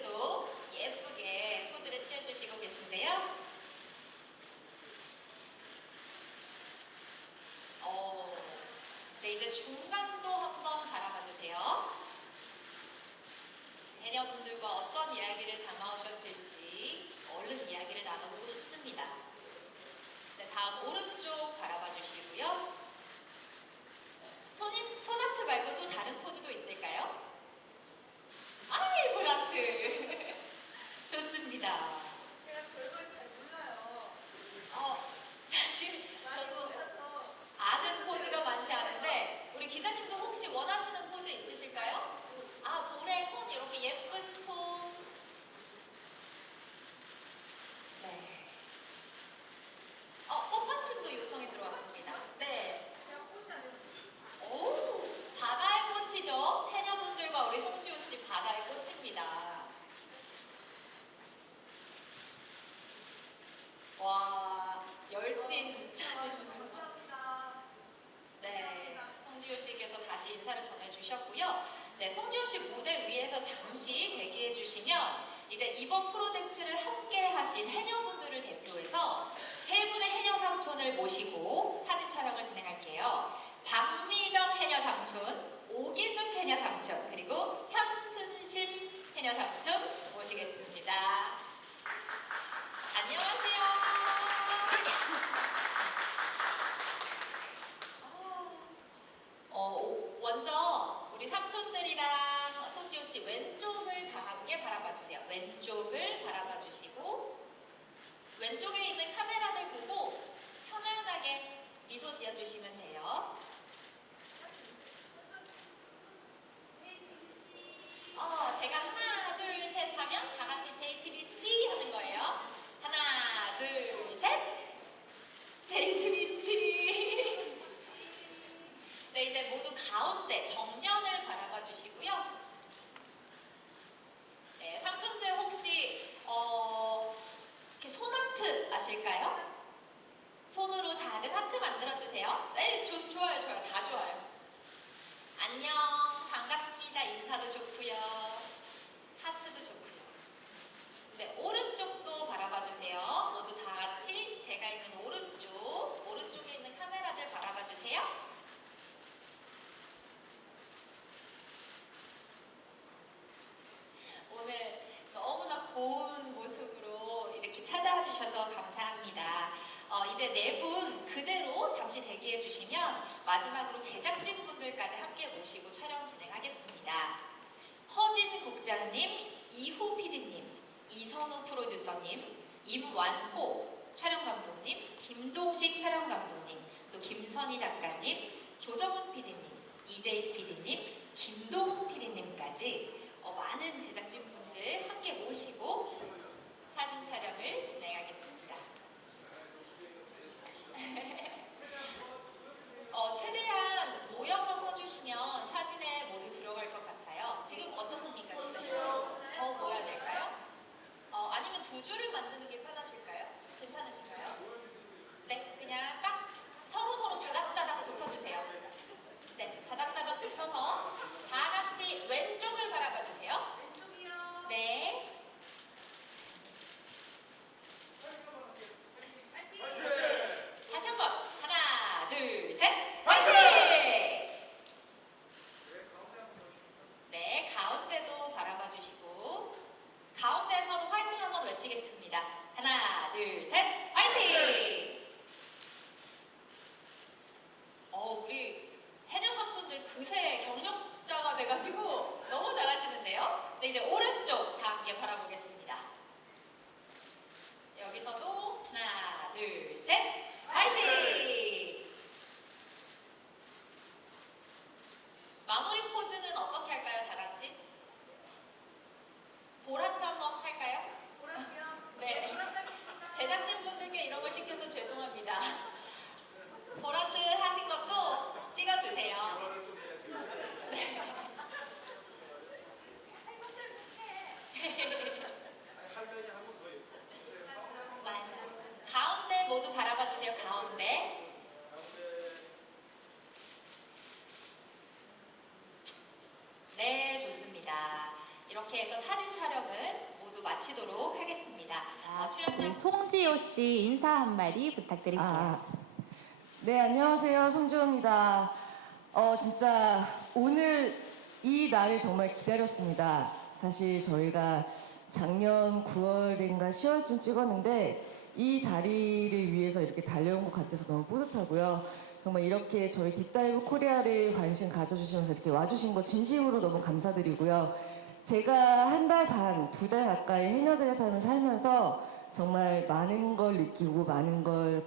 상촌들도 예쁘게 포즈를 취해주시고 계신데요. 네, 이제 중간도 한번 바라봐 주세요. 해녀분들과 어떤 이야기를 담아오셨을지 얼른 이야기를 나눠보고 싶습니다. 네, 다음 오른쪽 바라봐 주시고요. 손아트 말고도 다른 포즈도 있을까요? 아이, 볼아트. 좋습니다. 제가 별걸 잘 몰라요. 사실 저도 몰라서. 아는 포즈가 많지 않은데 우리 기자님도 혹시 원하시는 포즈 있으실까요? 볼에 손, 이렇게 예쁜 손. 네. 꽃받침도 요청이 들어왔습니다. 네. 제가 꽃이 아니고 오, 바다의 꽃이죠. 해녀분들과 우리 송지호 씨 바다의 꽃입니다. 와, 열띤 사진. 감사합니다. 네, 송지효 씨께서 다시 인사를 전해주셨고요. 네, 송지효 씨 무대 위에서 잠시 대기해 주시면 이제 이번 프로젝트를 함께 하신 해녀분들을 대표해서 세 분의 해녀 삼촌을 모시고 사진 촬영을 진행할게요. 박미정 해녀 삼촌, 오기숙 해녀 삼촌, 그리고 현순심 해녀 삼촌 모시겠습니다. 안녕하세요. 먼저 우리 삼촌들이랑 송지효 씨 왼쪽을 다 함께 바라봐 주세요. 왼쪽을 바라봐 주시고 왼쪽에 있는 카메라들 보고 편안하게 미소 지어 주시면 돼요. 제가 하나, 둘, 셋 하면 다 같이 JTBC 하는 거예요. 하나, 둘, 셋. JTBC. 네, 이제 모두 가운데 정면을 바라봐 주시고요. 네, 삼촌들 혹시 이렇게 손하트 아실까요? 손으로 작은 하트 만들어 주세요. 네, 좋아요, 다 좋아요. 안녕, 반갑습니다. 인사도 좋고요. 하트도 좋고요. 네, 오른쪽도 바라봐 주세요. 모두 다 같이 제가 있는 오른쪽에 있는 카메라들 바라봐 주세요. 오늘 너무나 고운 모습으로 이렇게 찾아와 주셔서 감사합니다. 이제 네 분 그대로 잠시 대기해 주시면 마지막으로 제작진 분들까지 함께 모시고 촬영 진행하겠습니다. 허진 국장님, 이후 PD님, 이선우 프로듀서님, 임완호 촬영감독님, 김동식 촬영감독님, 또 김선희 작가님, 조정훈 PD님, 이재익 PD님, 김동훈 PD님까지 많은 제작진분들 함께 모시고 사진 촬영을 진행하겠습니다. 최대한 모여서 서주시면 사진에 모두 들어갈 것 같아요. 지금 어떻습니까, 기자님? 더 모여야 될까요? 아니면 두 줄을 만드는 게 편하실까요? 괜찮으실까요? 네, 그냥 딱 서로 다닥다닥 붙어주세요. 네, 다닥다닥 붙어서 다 같이 왼쪽을 바라봐 주세요. 왼쪽이요. 네. 다시 한번 하나, 둘, 셋, 화이팅! 네, 가운데도 바라봐 주시고 가운데에서도 화이팅 한번 외치겠습니다. 하나, 둘, 셋, 화이팅! 우리 해녀 삼촌들 그새 경력자가 돼가지고 너무 잘하시는데요. 네, 이제 오른쪽 다 함께 바라보겠습니다. 여기서도 하나, 둘, 셋, 화이팅! 마무리 포즈는 어떻게 할까요, 다 같이? 보라트 한번 할까요? 보라트요. 네. 제작진 분들께 이런 걸 시켜서 죄송합니다. 보라트 하신 것도 찍어주세요. 네. 맞아요. 가운데 모두 바라봐 주세요. 가운데. 네, 좋습니다. 이렇게 이렇게 해서 사진 촬영은 모두 마치도록 하겠습니다. 출연자 송지효 씨 인사 한마디 부탁드릴게요. 네, 안녕하세요. 송지효입니다. 진짜 오늘 이 날을 정말 기다렸습니다. 사실 저희가 작년 9월인가 10월쯤 찍었는데 이 자리를 위해서 이렇게 달려온 것 같아서 너무 뿌듯하고요. 정말 이렇게 저희 딥다이브 코리아를 관심 가져주시면서 이렇게 와주신 거 진심으로 너무 감사드리고요. 제가 한 달 반, 2달 가까이 해녀들의 삶을 살면서 정말 많은 걸 느끼고 많은 걸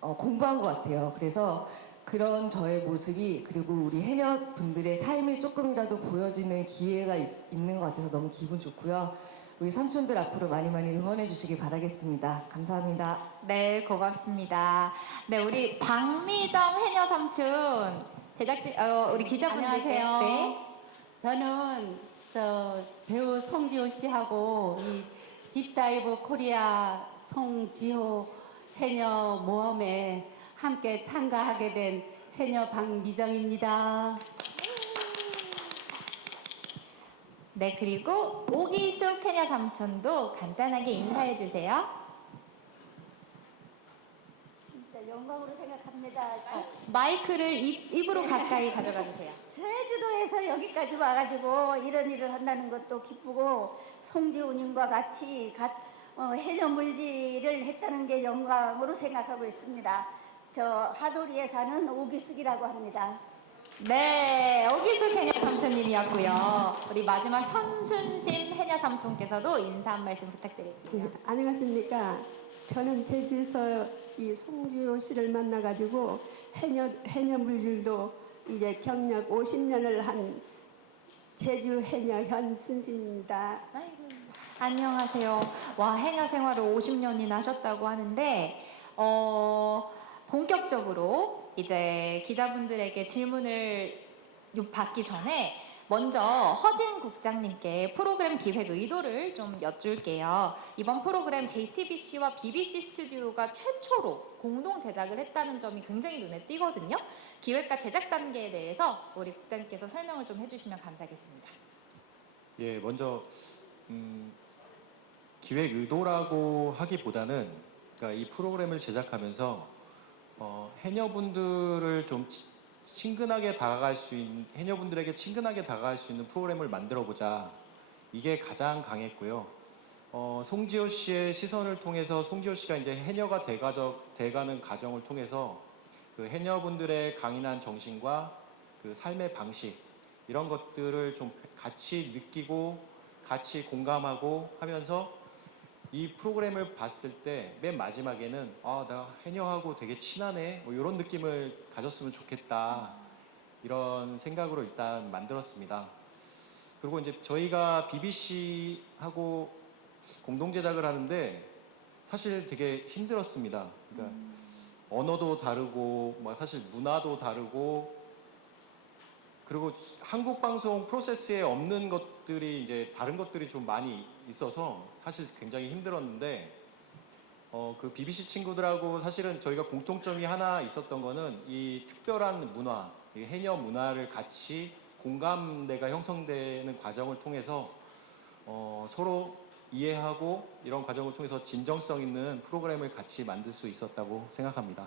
공부한 것 같아요. 그래서 그런 저의 모습이 그리고 우리 해녀분들의 삶이 조금이라도 보여지는 기회가 있는 것 같아서 너무 기분 좋고요. 우리 삼촌들 앞으로 많이 많이 응원해 주시기 바라겠습니다. 감사합니다. 네, 고맙습니다. 네, 우리 박미정 해녀 삼촌 제작진, 우리 기자분들께요. 안녕하세요. 네. 저는 배우 송지효 씨하고 이 딥다이브 코리아 송지효 해녀 모험에 함께 참가하게 된 해녀 박미정입니다. 네, 그리고 오기숙 해녀 삼촌도 간단하게 인사해 주세요. 진짜 영광으로 생각합니다. 마이크를 입으로 가까이 가져가 주세요. 제주도에서 여기까지 와가지고 이런 일을 한다는 것도 기쁘고 송지훈님과 같이 해녀 물질을 했다는 게 영광으로 생각하고 있습니다. 저 하도리에 사는 오기숙이라고 합니다. 네, 오기숙 해녀 삼촌님이었고요. 우리 마지막 현순신 해녀 삼촌께서도 인사 한 말씀 부탁드릴게요. 안녕하십니까. 저는 제주에서 이 송지효 씨를 만나가지고 해녀 물질도 이제 경력 50년을 한 제주 해녀 현순신입니다. 아이고, 안녕하세요. 와, 해녀 생활을 50년이나 하셨다고 하는데, 본격적으로 이제 기자분들에게 질문을 받기 전에 먼저 허진 국장님께 프로그램 기획 의도를 좀 여쭐게요. 이번 프로그램 JTBC와 BBC 스튜디오가 최초로 공동 제작을 했다는 점이 굉장히 눈에 띄거든요. 기획과 제작 단계에 대해서 우리 국장님께서 설명을 좀 해주시면 감사하겠습니다. 예, 먼저 기획 의도라고 하기보다는 그러니까 이 프로그램을 제작하면서 해녀분들을 좀 친근하게 다가갈 수 있는 해녀분들에게 친근하게 다가갈 수 있는 프로그램을 만들어 보자. 이게 가장 강했고요. 송지효 씨의 시선을 통해서 송지효 씨가 이제 해녀가 돼가는 과정을 통해서 그 해녀분들의 강인한 정신과 그 삶의 방식 이런 것들을 좀 같이 느끼고 같이 공감하고 하면서 이 프로그램을 봤을 때 맨 마지막에는 나 해녀하고 되게 친하네 뭐 이런 느낌을 가졌으면 좋겠다 이런 생각으로 일단 만들었습니다. 그리고 이제 저희가 BBC하고 공동 제작을 하는데 사실 되게 힘들었습니다. 그러니까 언어도 다르고 뭐 사실 문화도 다르고 그리고 한국 방송 프로세스에 없는 것들이 이제 다른 것들이 좀 많이 있어서 사실 굉장히 힘들었는데 그 BBC 친구들하고 사실은 저희가 공통점이 하나 있었던 거는 이 특별한 문화, 이 해녀 문화를 같이 공감대가 형성되는 과정을 통해서 서로 이해하고 이런 과정을 통해서 진정성 있는 프로그램을 같이 만들 수 있었다고 생각합니다.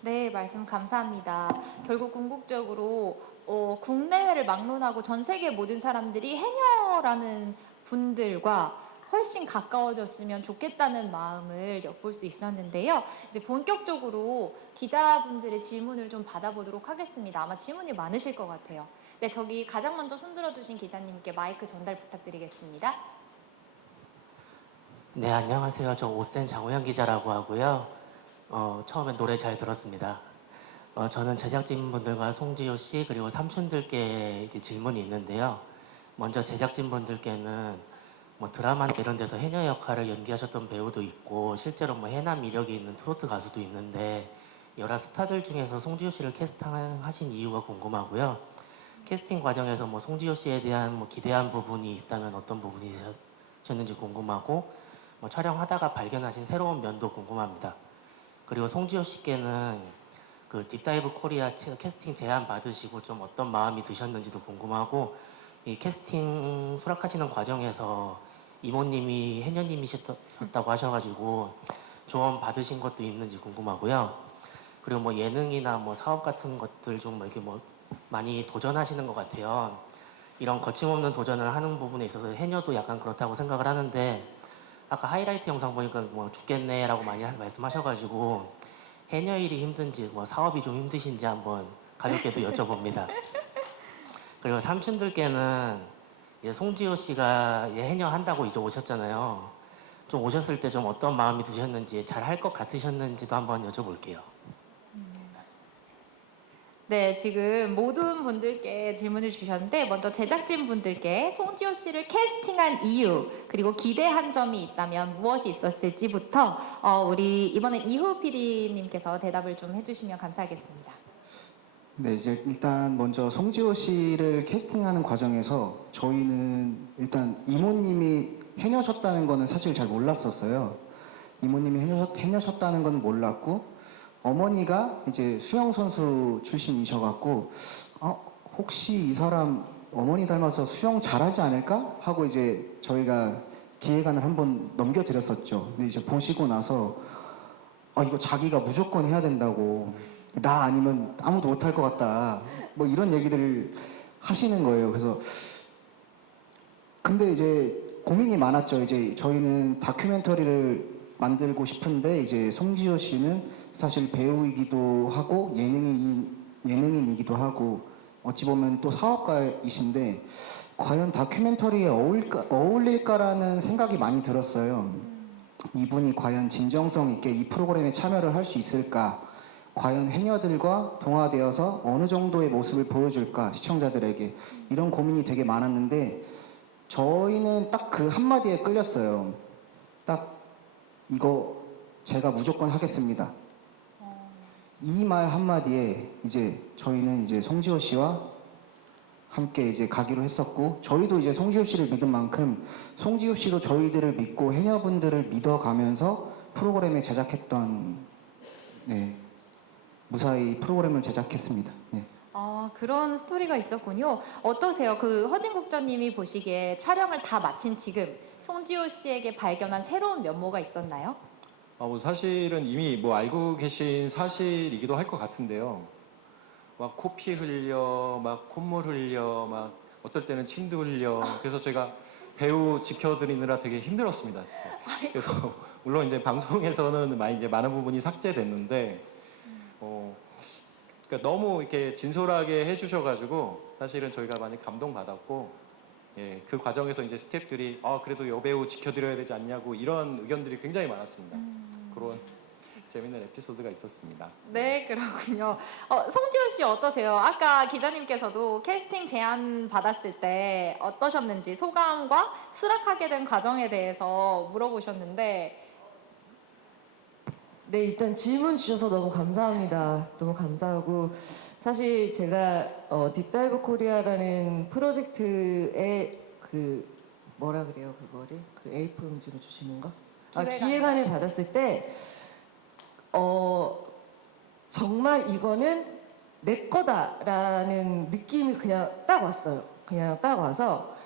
네, 말씀 감사합니다. 결국 궁극적으로 국내외를 막론하고 전 세계 모든 사람들이 해녀라는 분들과 훨씬 가까워졌으면 좋겠다는 마음을 엿볼 수 있었는데요. 이제 본격적으로 기자분들의 질문을 좀 받아보도록 하겠습니다. 아마 질문이 많으실 것 같아요. 네, 저기 가장 먼저 손들어 주신 기자님께 마이크 전달 부탁드리겠습니다. 네, 안녕하세요. 저 오센 장호영 기자라고 하고요. 처음에 노래 잘 들었습니다. 저는 제작진분들과 송지효 씨 그리고 삼촌들께 질문이 있는데요. 먼저 제작진분들께는 뭐 드라마나 이런 데서 해녀 역할을 연기하셨던 배우도 있고 실제로 뭐 해남 이력이 있는 트로트 가수도 있는데 여러 스타들 중에서 송지효 씨를 캐스팅하신 이유가 궁금하고요. 캐스팅 과정에서 뭐 송지효 씨에 대한 뭐 기대한 부분이 있다면 어떤 부분이셨는지 궁금하고 뭐 촬영하다가 발견하신 새로운 면도 궁금합니다. 그리고 송지효 씨께는 그 딥다이브 코리아 캐스팅 제안 받으시고 좀 어떤 마음이 드셨는지도 궁금하고, 이 캐스팅 수락하시는 과정에서 이모님이 해녀님이셨다고 하셔가지고 조언 받으신 것도 있는지 궁금하고요. 그리고 뭐 예능이나 뭐 사업 같은 것들 좀 이렇게 뭐 많이 도전하시는 것 같아요. 이런 거침없는 도전을 하는 부분에 있어서 해녀도 약간 그렇다고 생각을 하는데, 아까 하이라이트 영상 보니까 뭐 죽겠네라고 많이 말씀하셔가지고 해녀 일이 힘든지 뭐 사업이 좀 힘드신지 한번 가볍게도 여쭤봅니다. 그리고 삼촌들께는 이제 송지효 씨가 이제 해녀 한다고 이제 오셨잖아요. 좀 오셨을 때 좀 어떤 마음이 드셨는지, 잘 할 것 같으셨는지도 한번 여쭤볼게요. 네, 지금 모든 분들께 질문을 주셨는데 먼저 제작진 분들께 송지효 씨를 캐스팅한 이유 그리고 기대한 점이 있다면 무엇이 있었을지부터 우리 이번엔 이후 PD님께서 대답을 좀 해주시면 감사하겠습니다. 네, 이제 일단 먼저 송지효 씨를 캐스팅하는 과정에서 저희는 일단 이모님이 해녀셨다는 거는 사실 잘 몰랐었어요. 이모님이 해녀셨다는 건 몰랐고, 어머니가 이제 수영선수 출신이셔갖고, 혹시 이 사람 어머니 닮아서 수영 잘하지 않을까? 하고 이제 저희가 기획안을 한번 넘겨드렸었죠. 근데 이제 보시고 나서, 이거 자기가 무조건 해야 된다고, 나 아니면 아무도 못할 것 같다, 뭐 이런 얘기들을 하시는 거예요. 그래서 근데 이제 고민이 많았죠. 이제 저희는 다큐멘터리를 만들고 싶은데 이제 송지효 씨는 사실 배우이기도 하고 예능인이기도 하고 어찌 보면 또 사업가이신데 과연 다큐멘터리에 어울릴까라는 생각이 많이 들었어요. 이분이 과연 진정성 있게 이 프로그램에 참여를 할 수 있을까? 과연 해녀들과 동화되어서 어느 정도의 모습을 보여줄까? 시청자들에게. 이런 고민이 되게 많았는데 저희는 딱 그 한마디에 끌렸어요. 딱 이거 제가 무조건 하겠습니다. 이 말 한마디에 이제 저희는 이제 송지효 씨와 함께 이제 가기로 했었고, 저희도 이제 송지효 씨를 믿은 만큼 송지효 씨도 저희들을 믿고 해녀분들을 믿어가면서 프로그램을 제작했던, 네, 무사히 프로그램을 제작했습니다. 네. 그런 스토리가 있었군요. 어떠세요? 그 허진 국장님이 보시기에 촬영을 다 마친 지금 송지효 씨에게 발견한 새로운 면모가 있었나요? 뭐 사실은 이미 뭐 알고 계신 사실이기도 할 것 같은데요. 막 코피 흘려, 막 콧물 흘려, 막 어떨 때는 침도 흘려. 그래서 제가 배우 지켜드리느라 되게 힘들었습니다. 그래서 물론 이제 방송에서는 많이 이제 많은 부분이 삭제됐는데, 그러니까 너무 이렇게 진솔하게 해주셔가지고 사실은 저희가 많이 감동받았고, 예, 그 과정에서 이제 스태프들이 그래도 여배우 지켜드려야 되지 않냐고 이런 의견들이 굉장히 많았습니다. 그런 재밌는 에피소드가 있었습니다. 네, 그렇군요. 송지효 씨 어떠세요? 아까 기자님께서도 캐스팅 제안 받았을 때 어떠셨는지 소감과 수락하게 된 과정에 대해서 물어보셨는데, 네, 일단 질문 주셔서 너무 감사합니다. 너무 감사하고, 사실 제가 딥다이브 코리아라는 프로젝트에 그 뭐라 그래요, 그거를? 그 A4 용지로 주시는 거? 기획안을 받았을 때 정말 이거는 내 거다라는 느낌이 그냥 딱 왔어요. 그냥 딱 와서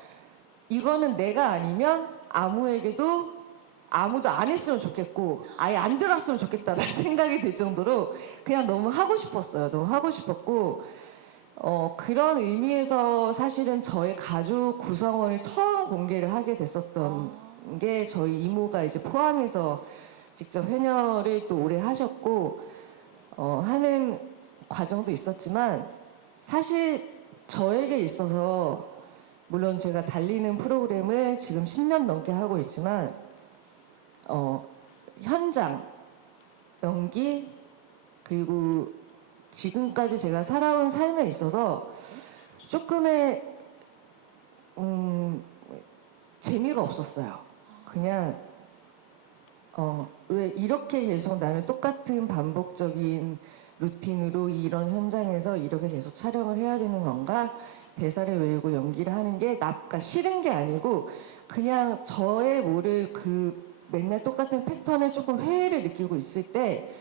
이거는 내가 아니면 아무도 안 했으면 좋겠고 아예 안 들어갔으면 좋겠다는 생각이 들 정도로 그냥 너무 하고 싶었어요. 너무 하고 싶었고, 그런 의미에서 사실은 저의 가족 구성원을 처음 공개를 하게 됐었던 게 저희 이모가 이제 포항에서 직접 해녀를 또 오래 하셨고 하는 과정도 있었지만, 사실 저에게 있어서 물론 제가 달리는 프로그램을 지금 10년 넘게 하고 있지만 현장, 연기, 그리고 지금까지 제가 살아온 삶에 있어서 조금의 재미가 없었어요. 그냥 왜 이렇게 계속 나는 똑같은 반복적인 루틴으로 이런 현장에서 이렇게 계속 촬영을 해야 되는 건가? 대사를 외우고 연기를 하는 게 나가 싫은 게 아니고 그냥 저의 모를 그 맨날 똑같은 패턴에 조금 회의를 느끼고 있을 때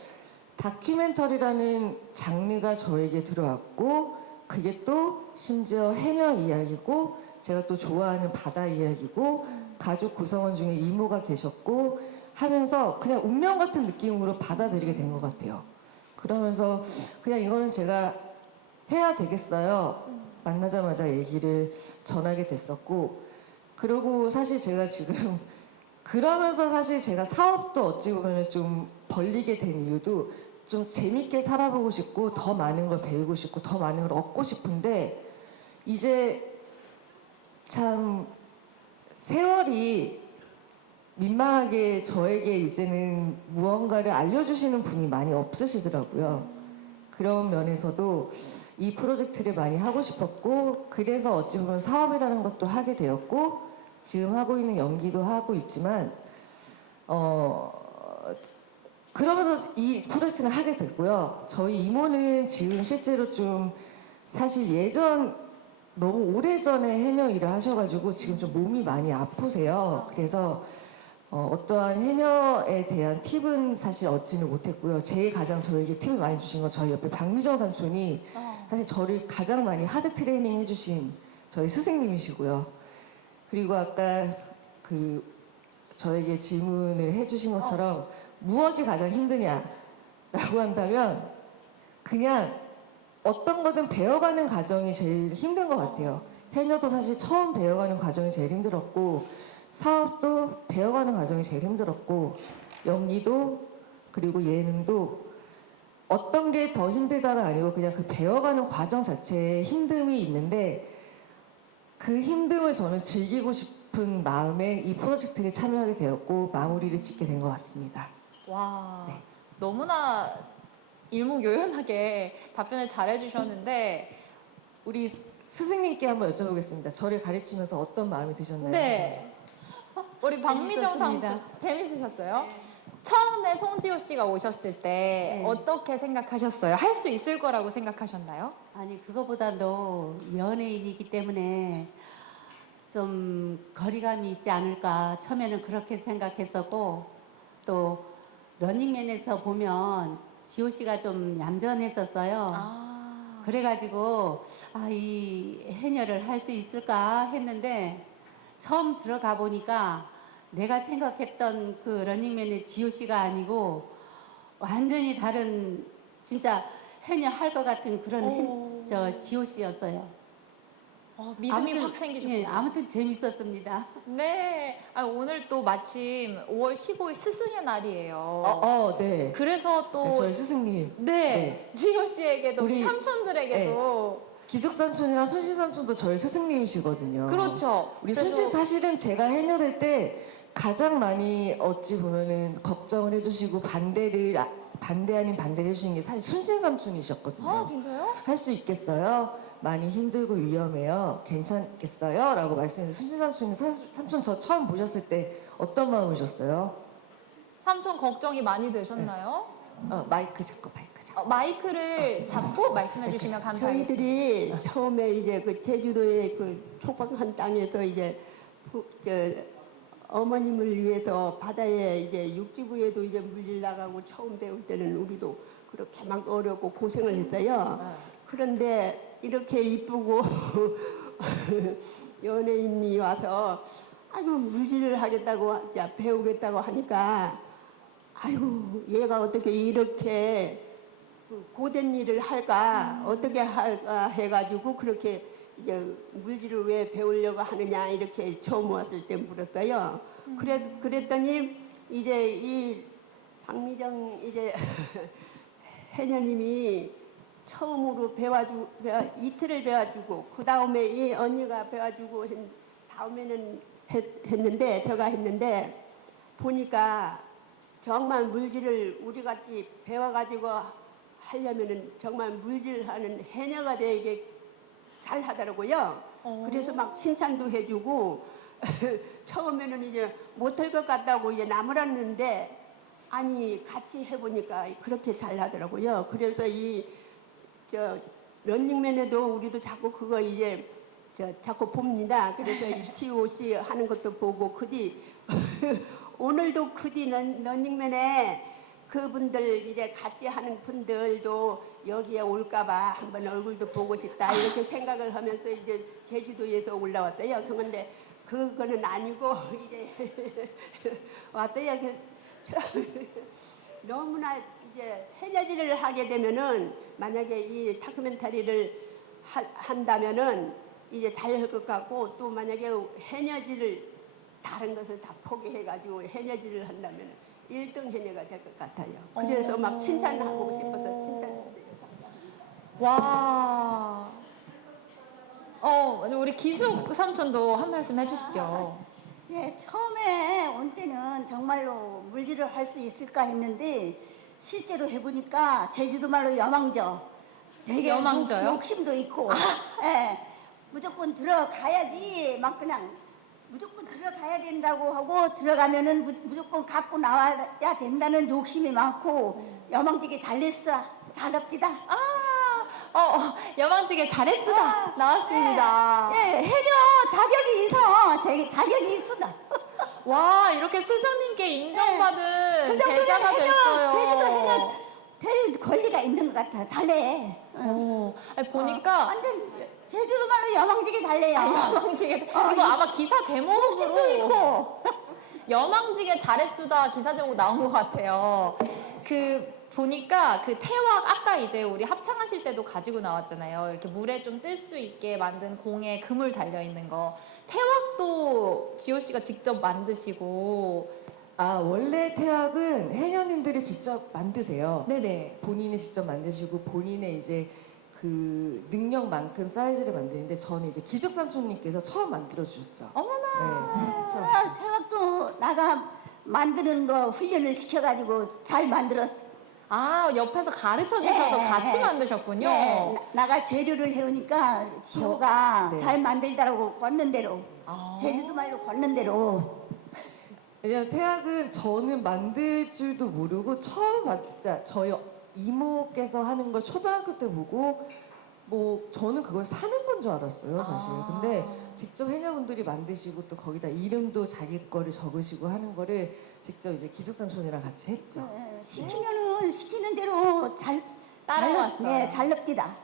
다큐멘터리라는 장르가 저에게 들어왔고 그게 또 심지어 해녀 이야기고 제가 또 좋아하는 바다 이야기고 가족 구성원 중에 이모가 계셨고 하면서 그냥 운명 같은 느낌으로 받아들이게 된 것 같아요. 그러면서 그냥 이거는 제가 해야 되겠어요. 만나자마자 얘기를 전하게 됐었고 그리고 사실 제가 지금 그러면서 사실 제가 사업도 어찌 보면 좀 벌리게 된 이유도 좀 재밌게 살아보고 싶고 더 많은 걸 배우고 싶고 더 많은 걸 얻고 싶은데 이제 참 세월이 민망하게 저에게 이제는 무언가를 알려주시는 분이 많이 없으시더라고요. 그런 면에서도 이 프로젝트를 많이 하고 싶었고 그래서 어찌 보면 사업이라는 것도 하게 되었고 지금 하고 있는 연기도 하고 있지만 그러면서 이 프로젝트를 하게 됐고요. 저희 이모는 지금 실제로 좀 사실 너무 오래전에 해녀 일을 하셔가지고 지금 좀 몸이 많이 아프세요. 그래서 어떠한 해녀에 대한 팁은 사실 얻지는 못했고요. 제일 가장 저에게 팁을 많이 주신 건 저희 옆에 박미정 삼촌이 사실 저를 가장 많이 하드 트레이닝 해주신 저희 스승님이시고요. 그리고 아까 저에게 질문을 해주신 것처럼 무엇이 가장 힘드냐라고 한다면 그냥 어떤 거든 배워가는 과정이 제일 힘든 것 같아요. 해녀도 사실 처음 배워가는 과정이 제일 힘들었고 사업도 배워가는 과정이 제일 힘들었고 연기도 그리고 예능도 어떤 게 더 힘들다가 아니고 그냥 그 배워가는 과정 자체에 힘듦이 있는데 그 힘듦을 저는 즐기고 싶은 마음에 이 프로젝트에 참여하게 되었고 마무리를 짓게 된 것 같습니다. 와, 네. 너무나 일목요연하게 답변을 잘해주셨는데 우리 스승님께 한번 여쭤보겠습니다. 저를 가르치면서 어떤 마음이 드셨나요? 네. 우리 박미정 삼촌 재밌었습니다. 재밌으셨어요? 처음에 송지효 씨가 오셨을 때 네. 어떻게 생각하셨어요? 할 수 있을 거라고 생각하셨나요? 아니 그거보다도 연예인이기 때문에 좀 거리감이 있지 않을까 처음에는 그렇게 생각했었고 또 러닝맨에서 보면 지호 씨가 좀 얌전했었어요. 그래가지고 이 해녀를 할 수 있을까 했는데 처음 들어가 보니까 내가 생각했던 그 러닝맨의 지호 씨가 아니고 완전히 다른 진짜 해녀 할 것 같은 그런 지호 씨였어요. 믿음이 확 생기셨어요. 예, 아무튼 재밌었습니다. 네. 오늘 또 마침 5월 15일 스승의 날이에요. 네. 그래서 또 네, 저희 스승님. 네, 지효 씨에게도 우리- 삼촌들에게도 기숙 삼촌이랑 순신 삼촌도 저희 스승님이시거든요. 그렇죠. 우리 그래서- 순신 사실은 제가 해녀될 때 가장 많이 어찌 보면은 걱정을 해주시고 반대 아닌 반대를 해주시는 게 사실 순신 삼촌이셨거든요. 진짜요? 할 수 있겠어요? 많이 힘들고 위험해요. 괜찮겠어요? 라고 말씀해 주신 순신 삼촌 저 처음 보셨을 때 어떤 마음이셨어요? 삼촌 걱정이 많이 되셨나요? 마이크 잡고. 마이크를 잡고 말씀해 주시면 감사하겠습니다. 저희들이 처음에 이제 그 제주도의 그 촉박한 땅에서 이제 어머님을 위해서 바다에 이제 육지부에도 이제 물질 나가고 처음 배울 때는 우리도 그렇게 막 어렵고 고생을 했어요. 그런데 이렇게 이쁘고 연예인이 와서 아이고 물질을 하겠다고 배우겠다고 하니까 아이고 얘가 어떻게 이렇게 고된 일을 할까 어떻게 할까 해가지고 그렇게 이제 물질을 왜 배우려고 하느냐 이렇게 처음 왔을 때 물었어요. 그랬더니 이제 이 박미정 이제 해녀님이 처음으로 이틀을 배워주고 그 다음에 이 언니가 배워주고 다음에는 했는데 제가 했는데 보니까 정말 물질을 우리 같이 배워가지고 하려면은 정말 물질하는 해녀가 되게 잘 하더라고요. 그래서 막 칭찬도 해주고 처음에는 이제 못할 것 같다고 이제 나무랐는데 아니 같이 해보니까 그렇게 잘 하더라고요. 그래서 런닝맨에도 우리도 자꾸 그거 이제 자꾸 봅니다. 그래서 이 지호 씨 하는 것도 보고 오늘도 런닝맨에 그분들 이제 같이 하는 분들도 여기에 올까봐 한번 얼굴도 보고 싶다 이렇게 생각을 하면서 이제 제주도에서 올라왔어요. 그런데 그거는 아니고 이제 왔어요. 너무나 이제 해녀질을 하게 되면은 만약에 이 다큐멘터리를 한다면은 이제 잘할 것 같고 또 만약에 해녀질을 다른 것을 다 포기해가지고 해녀질을 한다면 1등 해녀가 될 것 같아요. 그래서 막 칭찬하고 싶어서 칭찬했어요. 와. 우리 기숙 삼촌도 한 말씀 해주시죠. 예, 처음에 온 때는 정말로 물질을 할 수 있을까 했는데 실제로 해보니까 제주도 말로 여망저. 되게 여망저요? 욕심도 있고, 예, 무조건 들어가야지 막 그냥 무조건 들어가야 된다고 하고 들어가면은 무조건 갖고 나와야 된다는 욕심이 많고 여망지게 잘냈어, 잘납디다. 여망지게 잘했으다 나왔습니다. 예, 해녀 자격이 있어, 자격이 있어. 와, 이렇게 스승님께 인정받은 그 정도면 제자가 됐어요. 제주도 해녀 될 권리가 있는 것 같아. 잘해. 아니, 보니까 완전 제주도 말로 여망지게 잘래요. 여망지게 이거 아마 기사 욕심도 제목으로 있고. 여망지게 잘했수다 기사 제목 나온 것 같아요. 그 보니까 그 태왁 아까 이제 우리 합창하실 때도 가지고 나왔잖아요. 이렇게 물에 좀 뜰 수 있게 만든 공에 그물 달려 있는 거. 태왁도 지호 씨가 직접 만드시고. 원래 태학은 해녀님들이 직접 만드세요. 네네. 본인이 직접 만드시고 본인의 이제 그 능력만큼 사이즈를 만드는데 저는 이제 기숙 삼촌님께서 처음 만들어 주셨죠. 아, 태학도 나가 만드는 거 훈련을 시켜가지고 잘 만들었어. 옆에서 가르쳐 주셔서 같이 만드셨군요. 네, 나가 재료를 해오니까 지호가 네. 잘 만들더라고. 걷는 대로. 제주도 말로 걷는 대로. 왜냐면 태학은 저는 만들 줄도 모르고 처음 저희 이모께서 하는 걸 초등학교 때 보고 뭐 저는 그걸 사는 건 줄 알았어요 사실. 근데 직접 해녀분들이 만드시고 또 거기다 이름도 자기 거를 적으시고 하는 거를 직접 이제 기숙삼촌이랑 같이 했죠. 네, 시키면은 시키는 대로 따라왔어요. 네, 잘 납디다.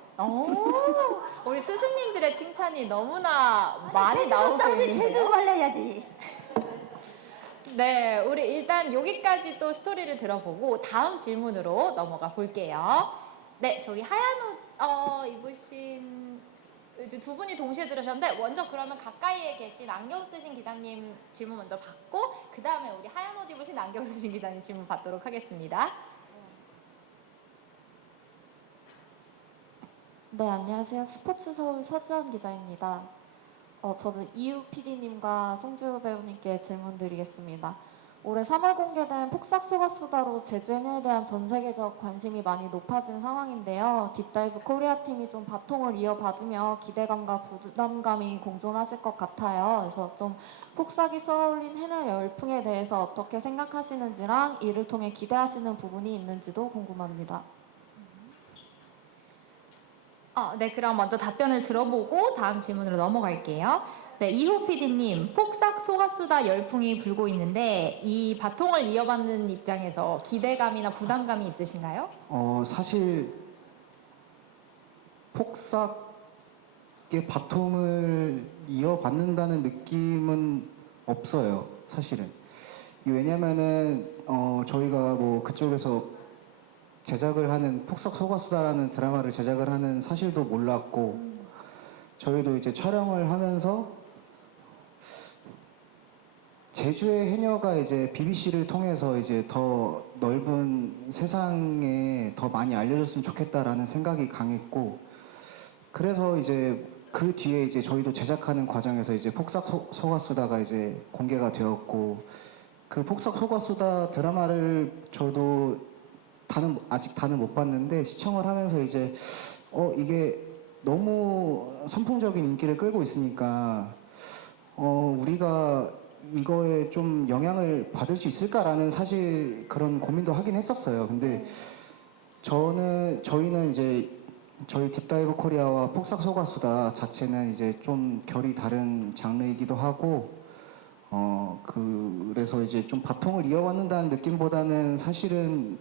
우리 스승님들의 칭찬이 너무나 많이 나오고 제주도 있는데요. 말라야지. 네, 우리 일단 여기까지 또 스토리를 들어보고 다음 질문으로 넘어가 볼게요. 네, 저기 하얀 옷 입으신 이제 두 분이 동시에 들으셨는데 먼저 그러면 가까이에 계신 안경 쓰신 기자님 질문 먼저 받고 그 다음에 우리 하얀 옷 입으신 안경 쓰신 기자님 질문 받도록 하겠습니다. 네, 안녕하세요. 스포츠 서울 서지연 기자입니다. 저는 이유 PD님과 송지효 배우님께 질문 드리겠습니다. 올해 3월 공개된 폭삭 소가수다로 제주 해녀에 대한 전 세계적 관심이 많이 높아진 상황인데요. 딥다이브 코리아 팀이 좀 바통을 이어받으며 기대감과 부담감이 공존하실 것 같아요. 그래서 좀 폭삭이 쏘아올린 해녀 열풍에 대해서 어떻게 생각하시는지랑 이를 통해 기대하시는 부분이 있는지도 궁금합니다. 네, 그럼 먼저 답변을 들어보고 다음 질문으로 넘어갈게요. 네, 이호 PD님, 폭삭 소가수다 열풍이 불고 있는데 이 바통을 이어받는 입장에서 기대감이나 부담감이 있으신가요? 사실 폭삭의 바통을 이어받는다는 느낌은 없어요. 사실은. 왜냐면은 저희가 뭐 그쪽에서 제작을 하는 폭삭 소가수다라는 드라마를 제작을 하는 사실도 몰랐고 저희도 이제 촬영을 하면서 제주의 해녀가 이제 BBC를 통해서 이제 더 넓은 세상에 더 많이 알려졌으면 좋겠다라는 생각이 강했고 그래서 이제 그 뒤에 이제 저희도 제작하는 과정에서 이제 폭삭 소가수다가 이제 공개가 되었고 그 폭삭 소가수다 드라마를 저도 아직 다는 못 봤는데 시청을 하면서 이제 이게 너무 선풍적인 인기를 끌고 있으니까 우리가 이거에 좀 영향을 받을 수 있을까라는 사실 그런 고민도 하긴 했었어요. 근데 저희는 이제 저희 딥다이브 코리아와 폭삭 소가수다 자체는 이제 좀 결이 다른 장르이기도 하고 그래서 이제 좀 바통을 이어받는다는 느낌보다는 사실은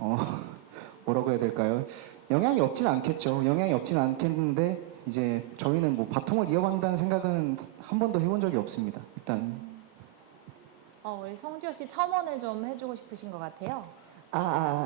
뭐라고 해야 될까요? 영향이 없진 않겠죠. 영향이 없진 않겠는데 이제 저희는 뭐 바통을 이어간다는 생각은 한 번도 해본 적이 없습니다. 일단 우리 성지효 씨 첨언을 좀 해주고 싶으신 것 같아요.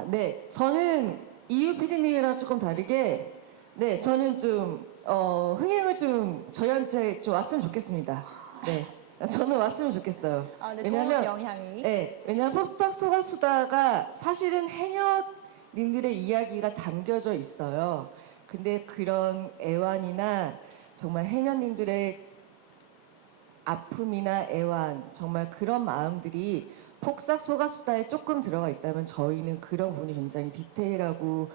네. 저는 이유 PD님이랑 조금 다르게, 네, 저는 좀, 흥행을 좀 저희한테 좀 왔으면 좋겠습니다. 네. 저는 왔으면 좋겠어요. 근데 좋은 영향이. 네. 왜냐면 폭삭 소가수다가 사실은 해녀님들의 이야기가 담겨져 있어요. 근데 그런 애환이나 정말 해녀님들의 아픔이나 애환, 정말 그런 마음들이 폭삭 소가수다에 조금 들어가 있다면 저희는 그런 부분이 굉장히 디테일하고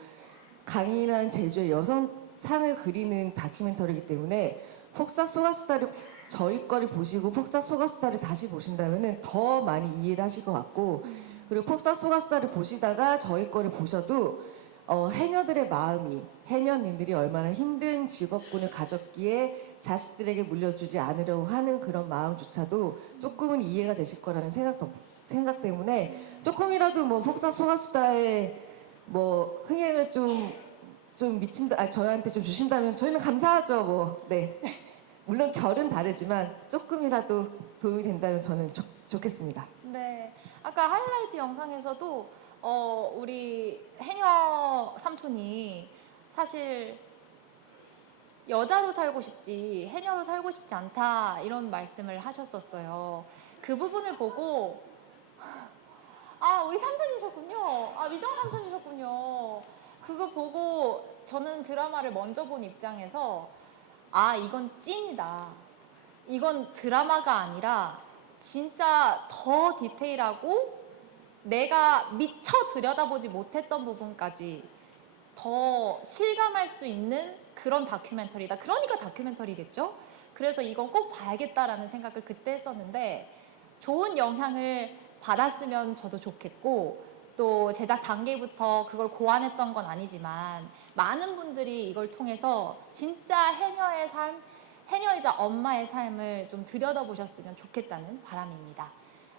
강인한 제주의 여성상을 그리는 다큐멘터리이기 때문에 폭삭 소가수다를 저희 거를 보시고 폭삭 소가수다를 다시 보신다면 더 많이 이해를 하실 것 같고, 그리고 폭삭 소가수다를 보시다가 저희 거를 보셔도 해녀들의 마음이, 해녀님들이 얼마나 힘든 직업군을 가졌기에 자식들에게 물려주지 않으려고 하는 그런 마음조차도 조금은 이해가 되실 거라는 생각 때문에 조금이라도 뭐 폭삭 소가수다에 뭐 흥행을 좀 미친다, 저희한테 좀 주신다면 저희는 감사하죠. 뭐, 네. 물론 결은 다르지만 조금이라도 도움이 된다면 저는 좋겠습니다. 네. 아까 하이라이트 영상에서도 우리 해녀 삼촌이 사실 여자로 살고 싶지 해녀로 살고 싶지 않다 이런 말씀을 하셨었어요. 그 부분을 보고 우리 삼촌이셨군요. 미정 삼촌이셨군요. 그거 보고 저는 드라마를 먼저 본 입장에서 이건 찐이다. 이건 드라마가 아니라 진짜 더 디테일하고 내가 미처 들여다보지 못했던 부분까지 더 실감할 수 있는 그런 다큐멘터리다. 그러니까 다큐멘터리겠죠? 그래서 이건 꼭 봐야겠다라는 생각을 그때 했었는데 좋은 영향을 받았으면 저도 좋겠고, 또 제작 단계부터 그걸 고안했던 건 아니지만 많은 분들이 이걸 통해서 진짜 해녀의 삶, 해녀이자 엄마의 삶을 좀 들여다보셨으면 좋겠다는 바람입니다.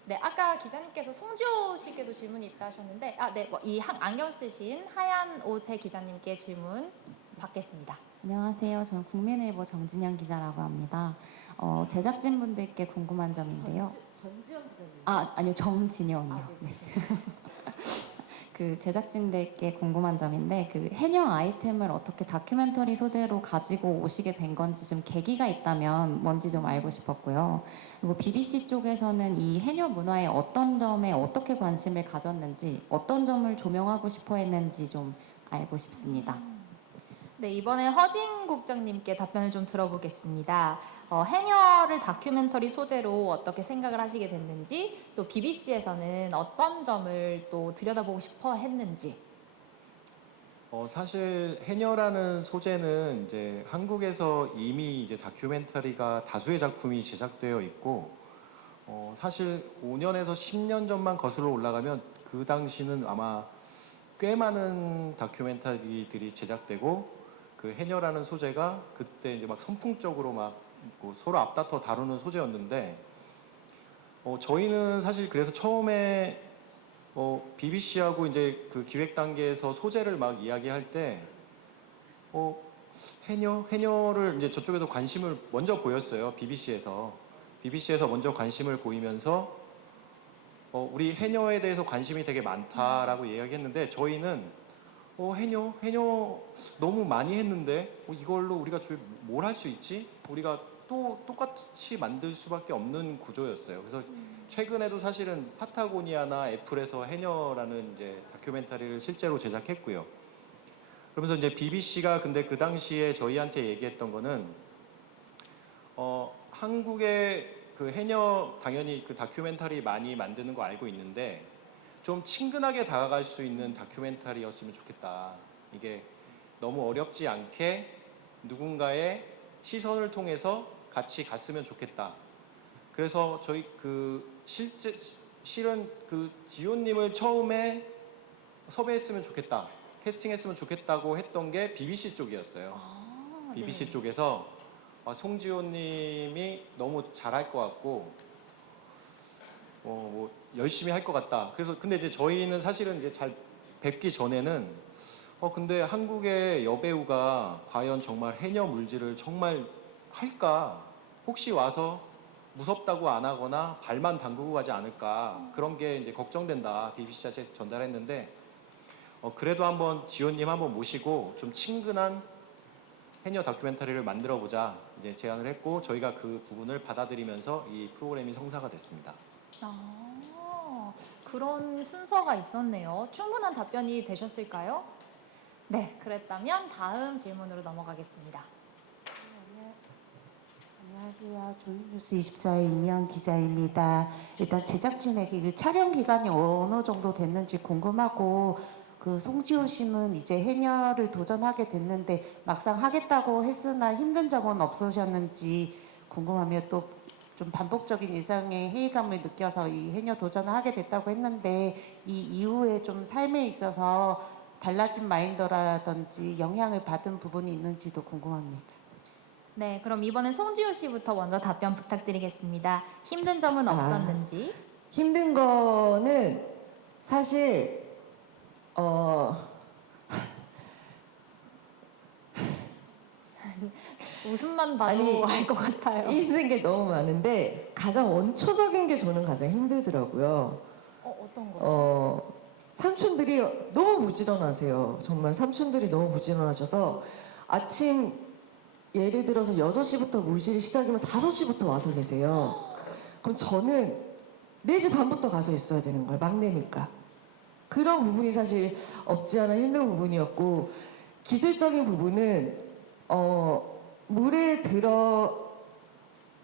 네, 아까 기자님께서 송지효 씨께도 질문이 있다 하셨는데, 네, 이 안경 쓰신 하얀 옷의 기자님께 질문 받겠습니다. 안녕하세요. 저는 국민일보 정진영 기자라고 합니다. 제작진분들께 궁금한 점인데요. 전지현 기자님. 아니요. 정진영이요. 네. 그 제작진들께 궁금한 점인데, 그 해녀 아이템을 어떻게 다큐멘터리 소재로 가지고 오시게 된 건지 좀 계기가 있다면 뭔지 좀 알고 싶었고요. 그리고 BBC 쪽에서는 이 해녀 문화의 어떤 점에 어떻게 관심을 가졌는지, 어떤 점을 조명하고 싶어 했는지 좀 알고 싶습니다. 네, 이번에 허진 국장님께 답변을 좀 들어보겠습니다. 해녀를 다큐멘터리 소재로 어떻게 생각을 하시게 됐는지, 또 BBC에서는 어떤 점을 또 들여다보고 싶어 했는지. 사실 해녀라는 소재는 이제 한국에서 이미 이제 다큐멘터리가 다수의 작품이 제작되어 있고, 사실 5년에서 10년 전만 거슬러 올라가면 그 당시는 아마 꽤 많은 다큐멘터리들이 제작되고, 그 해녀라는 소재가 그때 이제 막 선풍적으로 막 서로 앞다퉈 다루는 소재였는데, 저희는 사실 그래서 처음에 BBC하고 이제 그 기획 단계에서 소재를 막 이야기할 때 해녀를 이제 저쪽에도 관심을 먼저 보였어요. BBC에서 먼저 관심을 보이면서 우리 해녀에 대해서 관심이 되게 많다라고 이야기했는데, 저희는 해녀 너무 많이 했는데 이걸로 우리가 뭘 할 수 있지? 우리가 또 똑같이 만들 수밖에 없는 구조였어요. 그래서 최근에도 사실은 파타고니아나 애플에서 해녀라는 이제 다큐멘터리를 실제로 제작했고요. 그러면서 이제 BBC가 근데 그 당시에 저희한테 얘기했던 거는 한국의 그 해녀 당연히 그 다큐멘터리 많이 만드는 거 알고 있는데 좀 친근하게 다가갈 수 있는 다큐멘터리였으면 좋겠다. 이게 너무 어렵지 않게 누군가의 시선을 통해서 같이 갔으면 좋겠다. 그래서 저희 실은 그 지호님을 처음에 섭외했으면 좋겠다, 캐스팅했으면 좋겠다고 했던 게 BBC 쪽이었어요. BBC 네. 쪽에서 송지호님이 너무 잘할 것 같고 뭐 열심히 할 것 같다. 그래서 근데 이제 저희는 사실은 이제 잘 뵙기 전에는 근데 한국의 여배우가 과연 정말 해녀 물질을 정말 할까? 혹시 와서 무섭다고 안 하거나 발만 담그고 가지 않을까? 그런 게 이제 걱정된다. DBC한테 전달했는데 그래도 한번 지호님 한번 모시고 좀 친근한 해녀 다큐멘터리를 만들어 보자 이제 제안을 했고 저희가 그 부분을 받아들이면서 이 프로그램이 성사가 됐습니다. 그런 순서가 있었네요. 충분한 답변이 되셨을까요? 네, 그랬다면 다음 질문으로 넘어가겠습니다. 안녕하세요. 조이뉴스 24의 임영 기자입니다. 일단 제작진에게 그 촬영 기간이 어느 정도 됐는지 궁금하고 그 송지효 씨는 이제 해녀를 도전하게 됐는데 막상 하겠다고 했으나 힘든 점은 없으셨는지 궁금하며 또 좀 반복적인 일상의 회의감을 느껴서 이 해녀 도전을 하게 됐다고 했는데 이 이후에 좀 삶에 있어서 달라진 마인드라든지 영향을 받은 부분이 있는지도 궁금합니다. 네, 그럼 이번엔 송지효 씨부터 먼저 답변 부탁드리겠습니다. 힘든 점은 없었는지? 힘든 거는 사실 웃음만 봐도 알 것 같아요. 힘든 게 너무 많은데 가장 원초적인 게 저는 가장 힘들더라고요. 어떤 거요? 삼촌들이 너무 부지런하세요. 정말 삼촌들이 너무 부지런하셔서 아침 예를 들어서 6시부터 물질이 시작이면 5시부터 와서 계세요. 그럼 저는 4시 반부터 가서 있어야 되는 거예요. 막내니까. 그런 부분이 사실 없지 않아 힘든 부분이었고 기술적인 부분은 물에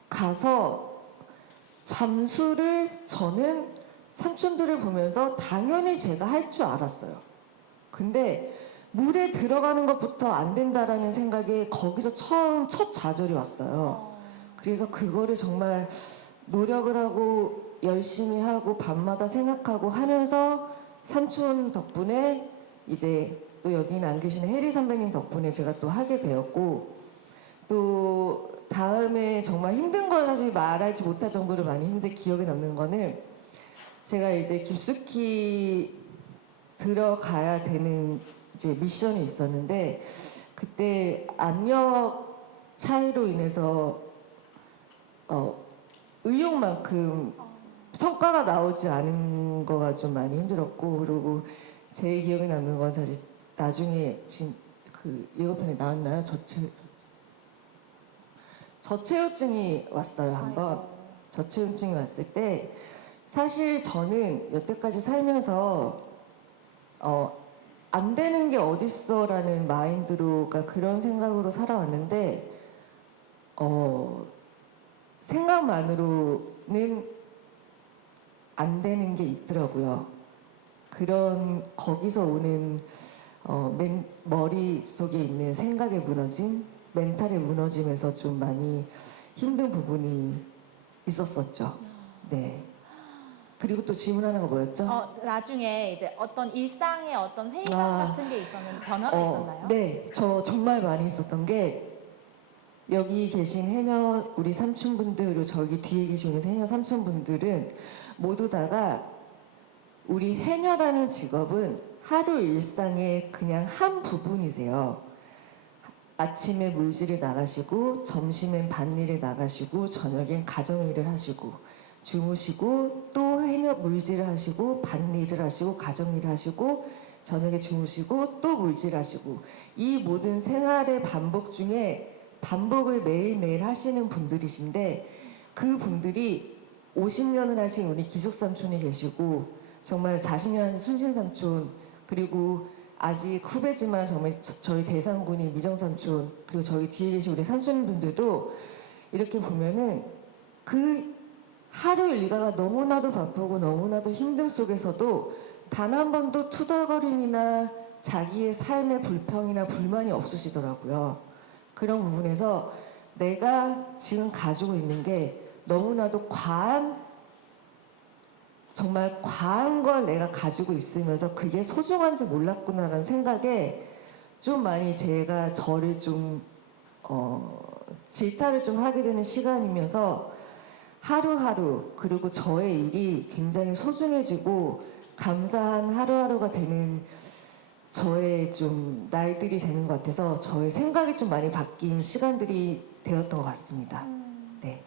들어가서 잠수를 저는 삼촌들을 보면서 당연히 제가 할 줄 알았어요. 근데 물에 들어가는 것부터 안 된다라는 생각에 거기서 처음 첫 좌절이 왔어요. 그래서 그거를 정말 노력을 하고 열심히 하고 밤마다 생각하고 하면서 삼촌 덕분에 이제 또 여기는 안 계시는 혜리 선배님 덕분에 제가 또 하게 되었고 또 다음에 정말 힘든 걸 사실 말하지 못할 정도로 많이 힘든 기억에 남는 거는 제가 이제 깊숙이 들어가야 되는 이제 미션이 있었는데 그때 압력 차이로 인해서 의욕만큼 성과가 나오지 않은 거가 좀 많이 힘들었고 그리고 제일 기억에 남는 건 사실 나중에 지금 그 예고편에 나왔나요? 저체온증이 왔어요 한번. 저체온증이 왔을 때 사실 저는 여태까지 살면서 안 되는 게 어딨어라는 마인드로가 그런 생각으로 살아왔는데 생각만으로는 안 되는 게 있더라고요. 그런 거기서 오는 머릿속에 있는 생각의 무너짐, 멘탈의 무너짐에서 좀 많이 힘든 부분이 있었었죠. 네. 그리고 또 질문하는 거 뭐였죠? 나중에 이제 어떤 일상의 어떤 회의감 같은 게 있었는데 변화가 있었나요? 네, 저 정말 많이 있었던 게 여기 계신 해녀 우리 삼촌분들 그리고 저기 뒤에 계시는 해녀 삼촌분들은 모두 다가 우리 해녀라는 직업은 하루 일상의 그냥 한 부분이세요. 아침에 물질을 나가시고 점심엔 밭일을 나가시고 저녁엔 가정일을 하시고 주무시고 또 해녀 물질을 하시고 밭일을 하시고 가정일을 하시고 저녁에 주무시고 또 물질을 하시고 이 모든 생활의 반복 중에 반복을 매일매일 하시는 분들이신데 그 분들이 50년을 하신 우리 기숙삼촌이 계시고 정말 40년 하신 순신삼촌 그리고 아직 후배지만 정말 저희 대상군이 미정삼촌 그리고 저희 뒤에 계신 우리 삼촌분들도 이렇게 보면은 그 하루 일과가 너무나도 바쁘고 너무나도 힘듦 속에서도 단 한 번도 투덜거림이나 자기의 삶의 불평이나 불만이 없으시더라고요. 그런 부분에서 내가 지금 가지고 있는 게 너무나도 정말 과한 걸 내가 가지고 있으면서 그게 소중한지 몰랐구나라는 생각에 좀 많이 제가 저를 좀 질타를 좀 하게 되는 시간이면서 하루하루 그리고 저의 일이 굉장히 소중해지고 감사한 하루하루가 되는 저의 좀 날들이 되는 것 같아서 저의 생각이 좀 많이 바뀐 시간들이 되었던 것 같습니다. 네.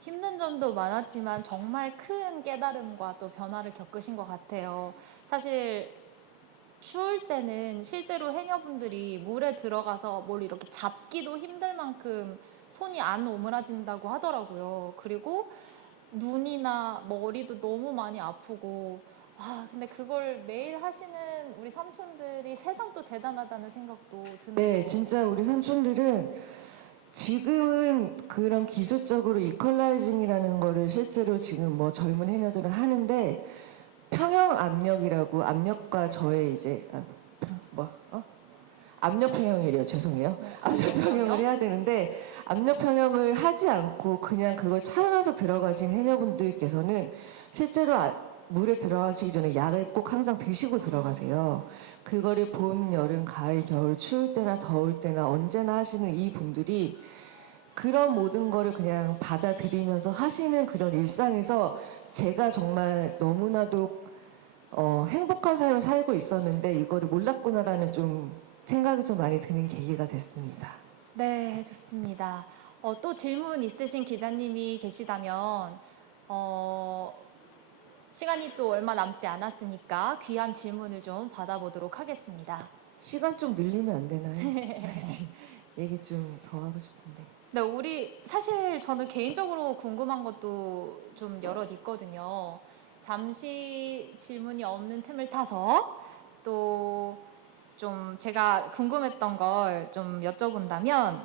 힘든 점도 많았지만 정말 큰 깨달음과 또 변화를 겪으신 것 같아요. 사실 추울 때는 실제로 해녀분들이 물에 들어가서 뭘 이렇게 잡기도 힘들 만큼 손이 안 오므라진다고 하더라고요. 그리고 눈이나 머리도 너무 많이 아프고 근데 그걸 매일 하시는 우리 삼촌들이 세상 또 대단하다는 생각도 드는 네, 진짜 우리 삼촌들은 지금은 그런 기술적으로 이퀄라이징이라는 거를 실제로 지금 뭐 젊은 해녀들은 하는데 평형 압력이라고 압력과 저의 이제 압력 평형이래요. 죄송해요. 압력 평형을 해야 되는데 압력 평형을 하지 않고 그냥 그걸 참아서 들어가신 해녀분들께서는 실제로 물에 들어가시기 전에 약을 꼭 항상 드시고 들어가세요. 그거를 봄, 여름, 가을, 겨울 추울 때나 더울 때나 언제나 하시는 이 분들이 그런 모든 거를 그냥 받아들이면서 하시는 그런 일상에서 제가 정말 너무나도 행복한 삶을 살고 있었는데 이거를 몰랐구나라는 좀 생각이 좀 많이 드는 계기가 됐습니다. 네, 좋습니다. 또 질문 있으신 기자님이 계시다면 시간이 또 얼마 남지 않았으니까 귀한 질문을 좀 받아보도록 하겠습니다. 시간 좀 늘리면 안 되나요? 얘기 좀 더 하고 싶은데. 네, 우리 사실 저는 개인적으로 궁금한 것도 좀 여럿 있거든요. 잠시 질문이 없는 틈을 타서 또 좀 제가 궁금했던 걸 좀 여쭤본다면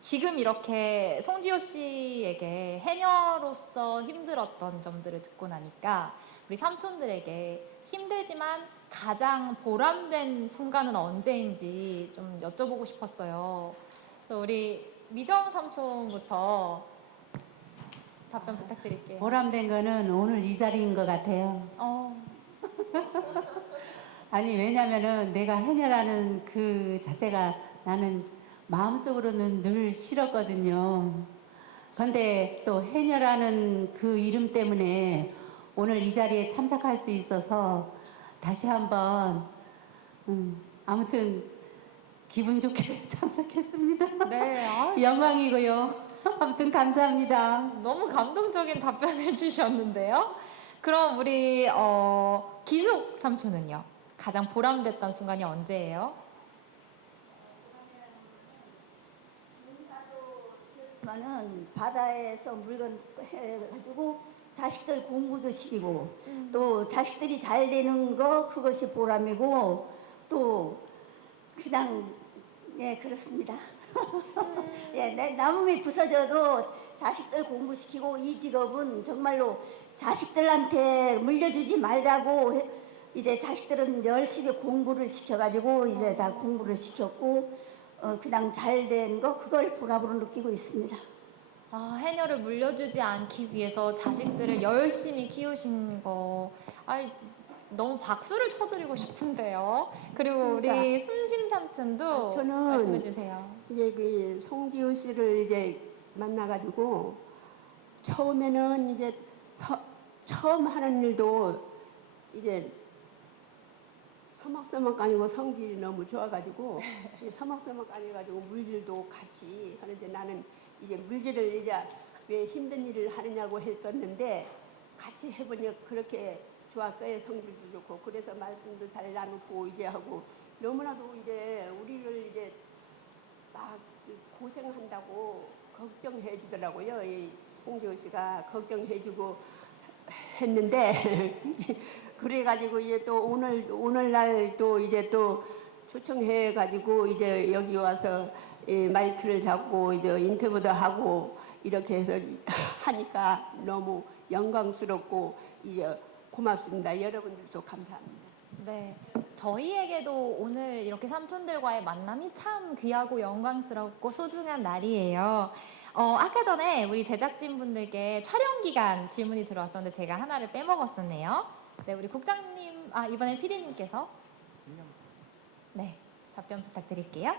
지금 이렇게 송지효 씨에게 해녀로서 힘들었던 점들을 듣고 나니까 우리 삼촌들에게 힘들지만 가장 보람된 순간은 언제인지 좀 여쭤보고 싶었어요. 그래서 우리 미정 삼촌부터 답변 부탁드릴게요. 보람된 거는 오늘 이 자리인 것 같아요. 아니 왜냐면은 내가 해녀라는 그 자체가 나는 마음속으로는 늘 싫었거든요. 근데 또 해녀라는 그 이름 때문에 오늘 이 자리에 참석할 수 있어서 다시 한번 아무튼 기분 좋게 참석했습니다. 네, 영광이고요. 아무튼 감사합니다. 너무 감동적인 답변을 주셨는데요. 그럼 우리 기숙 삼촌은요? 가장 보람됐던 순간이 언제예요? 많은 바다에서 물건 해가지고 자식들 공부도 시키고 또 자식들이 잘 되는 거 그것이 보람이고 또 그냥 그렇습니다. 나무에 부서져도 자식들 공부시키고 이 직업은 정말로 자식들한테 물려주지 말자고 이제 자식들은 열심히 공부를 시켜가지고 이제 다 공부를 시켰고 그냥 잘 된 거 그걸 보람으로 느끼고 있습니다. 해녀를 물려주지 않기 위해서 자식들을 열심히 키우신 거 너무 박수를 쳐드리고 싶은데요. 그리고 우리 순심 삼촌도 저는 말씀해 주세요. 이제 그 송지효 씨를 이제 만나가지고 처음에는 이제 처음 하는 일도 이제 서먹서먹아니고 성질이 너무 좋아가지고 서먹서먹아니가지고 물질도 같이 하는데 나는 이제 물질을 이제 왜 힘든 일을 하느냐고 했었는데 같이 해보니 그렇게 좋았어요. 성질도 좋고 그래서 말씀도 잘 나누고 이제 하고 너무나도 이제 우리를 이제 막 고생한다고 걱정해 주더라고요. 이 송지효 씨가 걱정해주고 했는데 그래가지고 이제 또 오늘날 또 이제 또 초청해가지고 이제 여기 와서 마이크를 잡고 이제 인터뷰도 하고 이렇게 해서 하니까 너무 영광스럽고 이제 고맙습니다. 여러분들도 감사합니다. 네, 저희에게도 오늘 이렇게 삼촌들과의 만남이 참 귀하고 영광스럽고 소중한 날이에요. 아까 전에 우리 제작진분들께 촬영 기간 질문이 들어왔었는데 제가 하나를 빼먹었었네요. 네, 우리 국장님, 이번엔 PD님께서 네, 답변 부탁드릴게요.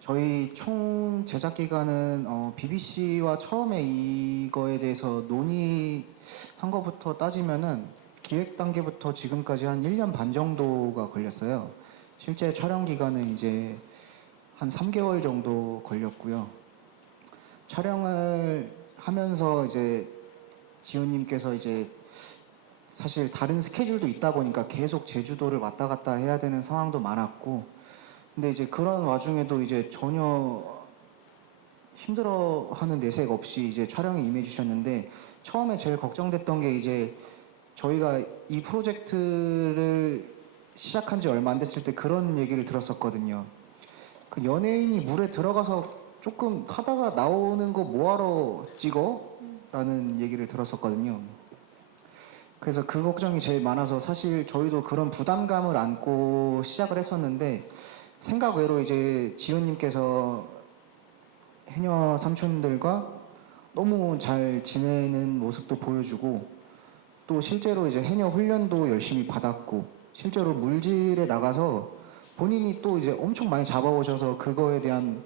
저희 총 제작 기간은 BBC와 처음에 이거에 대해서 논의한 것부터 따지면은 기획 단계부터 지금까지 한 1년 반 정도가 걸렸어요. 실제 촬영 기간은 이제 한 3개월 정도 걸렸고요. 촬영을 하면서 이제 지훈님께서 이제 사실 다른 스케줄도 있다 보니까 계속 제주도를 왔다 갔다 해야 되는 상황도 많았고, 근데 이제 그런 와중에도 이제 전혀 힘들어하는 내색 없이 이제 촬영에 임해주셨는데, 처음에 제일 걱정됐던 게 이제 저희가 이 프로젝트를 시작한 지 얼마 안 됐을 때 그런 얘기를 들었었거든요. 그 연예인이 물에 들어가서 조금 하다가 나오는 거 뭐하러 찍어? 라는 얘기를 들었었거든요. 그래서 그 걱정이 제일 많아서 사실 저희도 그런 부담감을 안고 시작을 했었는데, 생각 외로 이제 지훈님께서 해녀 삼촌들과 너무 잘 지내는 모습도 보여주고, 또 실제로 이제 해녀 훈련도 열심히 받았고, 실제로 물질에 나가서 본인이 또 이제 엄청 많이 잡아오셔서 그거에 대한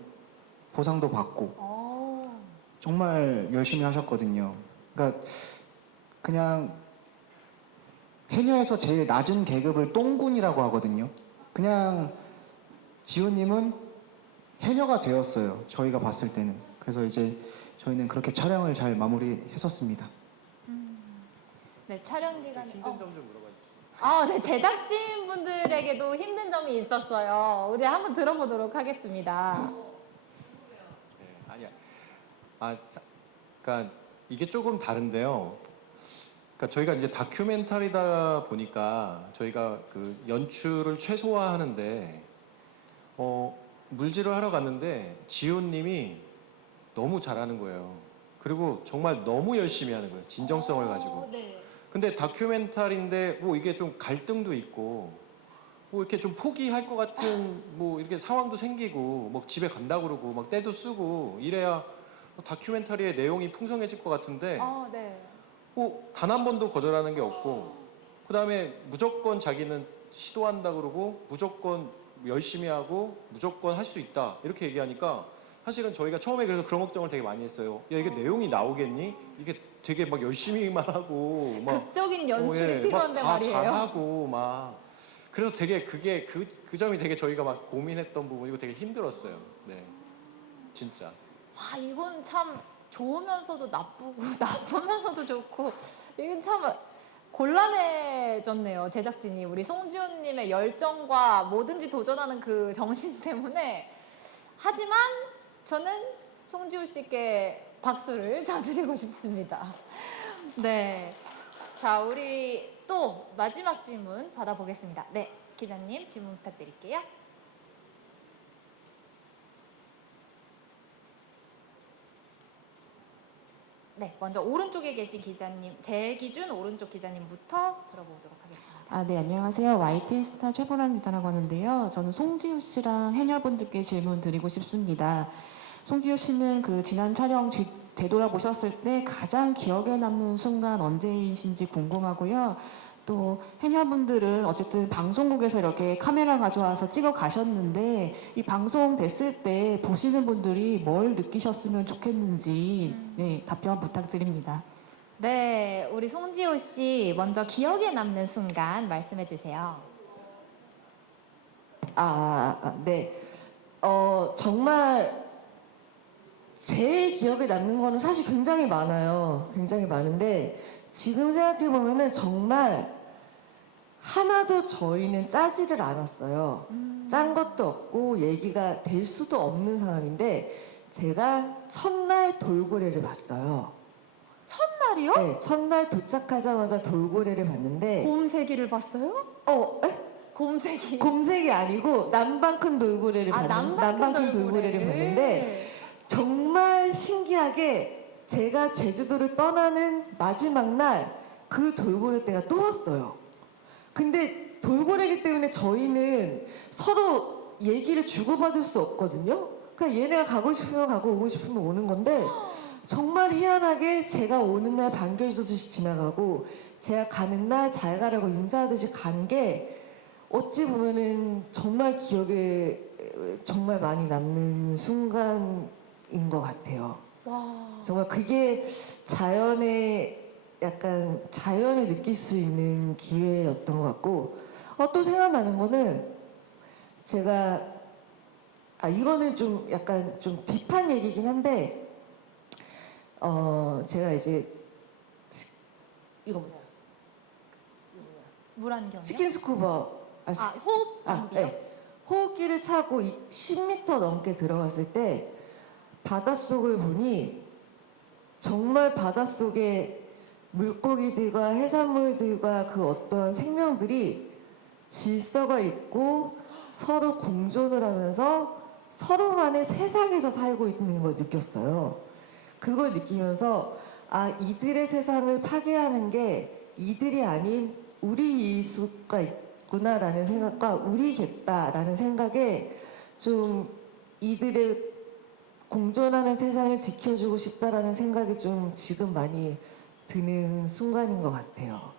보상도 받고 정말 열심히 하셨거든요. 그러니까 그냥 해녀에서 제일 낮은 계급을 똥군이라고 하거든요. 그냥 지훈님은 해녀가 되었어요. 저희가 봤을 때는. 그래서 이제 저희는 그렇게 촬영을 잘 마무리했었습니다. 네, 촬영 기간에 힘든 점 좀 물어봐 주시죠. 네, 제작진 분들에게도 힘든 점이 있었어요. 우리 한번 들어보도록 하겠습니다. 네, 아니야. 그러니까 이게 조금 다른데요. 그러니까 저희가 이제 다큐멘터리다 보니까 저희가 그 연출을 최소화하는데 물질을 하러 갔는데 지훈님이 너무 잘하는 거예요. 그리고 정말 너무 열심히 하는 거예요. 진정성을 가지고. 네. 근데 다큐멘터리인데 뭐 이게 좀 갈등도 있고 뭐 이렇게 좀 포기할 것 같은 뭐 이렇게 상황도 생기고 뭐 집에 간다고 그러고 막 떼도 쓰고 이래야 다큐멘터리의 내용이 풍성해질 것 같은데 네. 뭐 단 한 번도 거절하는 게 없고, 그 다음에 무조건 자기는 시도한다 그러고 무조건 열심히 하고 무조건 할 수 있다 이렇게 얘기하니까 사실은 저희가 처음에 그래서 그런 걱정을 되게 많이 했어요. 야, 이게 내용이 나오겠니? 이게 되게 막 열심히만 하고 막 극적인 연출이 필요한데 막 다 말이에요. 잘하고 막 그래서 되게 그게 그 점이 되게 저희가 막 고민했던 부분이고 되게 힘들었어요. 네, 진짜. 와, 이건 참 좋으면서도 나쁘고 나쁘면서도 좋고, 이건 참 곤란해졌네요. 제작진이 우리 송지훈님의 열정과 뭐든지 도전하는 그 정신 때문에. 하지만 저는 송지훈 씨께 박수를 쳐드리고 싶습니다. 네, 자, 우리 또 마지막 질문 받아보겠습니다. 네, 기자님 질문 부탁드릴게요. 네, 먼저 오른쪽에 계신 기자님, 제 기준 오른쪽 기자님부터 들어보도록 하겠습니다. 네, 안녕하세요. YT스타 최보람 기자라고 하는데요. 저는 송지효 씨랑 해녀분들께 질문 드리고 싶습니다. 송지효 씨는 그 지난 촬영 되돌아보셨을 때 가장 기억에 남는 순간 언제이신지 궁금하고요. 또 해녀분들은 어쨌든 방송국에서 이렇게 카메라 가져와서 찍어 가셨는데, 이 방송 됐을 때 보시는 분들이 뭘 느끼셨으면 좋겠는지 답변 부탁드립니다. 네, 우리 송지효 씨 먼저 기억에 남는 순간 말씀해 주세요. 네. 정말 제일 기억에 남는 거는 사실 굉장히 많아요. 굉장히 많은데, 지금 생각해보면은 정말 하나도 저희는 짜지를 않았어요. 짠 것도 없고 얘기가 될 수도 없는 상황인데, 제가 첫날 돌고래를 봤어요. 첫날이요? 네, 첫날 도착하자마자 돌고래를 봤는데, 곰새기를 봤어요? 곰새기. 곰색이 아니고 남방큰 돌고래를 남방큰 돌고래를 봤는데, 정말 신기하게 제가 제주도를 떠나는 마지막 날 그 돌고래 떼가 또 왔어요. 근데 돌고래이기 때문에 저희는 서로 얘기를 주고받을 수 없거든요. 그러니까 얘네가 가고 싶으면 가고 오고 싶으면 오는 건데, 정말 희한하게 제가 오는 날 반겨주듯이 지나가고 제가 가는 날 잘 가라고 인사하듯이 간 게 어찌 보면은 정말 기억에 정말 많이 남는 순간인 것 같아요. 와. 정말 그게 자연의 약간 자연을 느낄 수 있는 기회였던 것 같고 또 생각나는 거는 제가 이거는 좀 약간 좀 딥한 얘기긴 한데 제가 이제 이거 뭐냐 물안경이요? 스킨스쿠버 호흡 장비요? 네. 호흡기를 차고 10m 넘게 들어갔을 때 바닷속을 보니 정말 바닷속에 물고기들과 해산물들과 그 어떤 생명들이 질서가 있고 서로 공존을 하면서 서로만의 세상에서 살고 있는 걸 느꼈어요. 그걸 느끼면서 이들의 세상을 파괴하는 게 이들이 아닌 우리일 수가 있구나라는 생각과 우리겠다라는 생각에 좀 이들의 공존하는 세상을 지켜주고 싶다라는 생각이 좀 지금 많이 드는 순간인 것 같아요.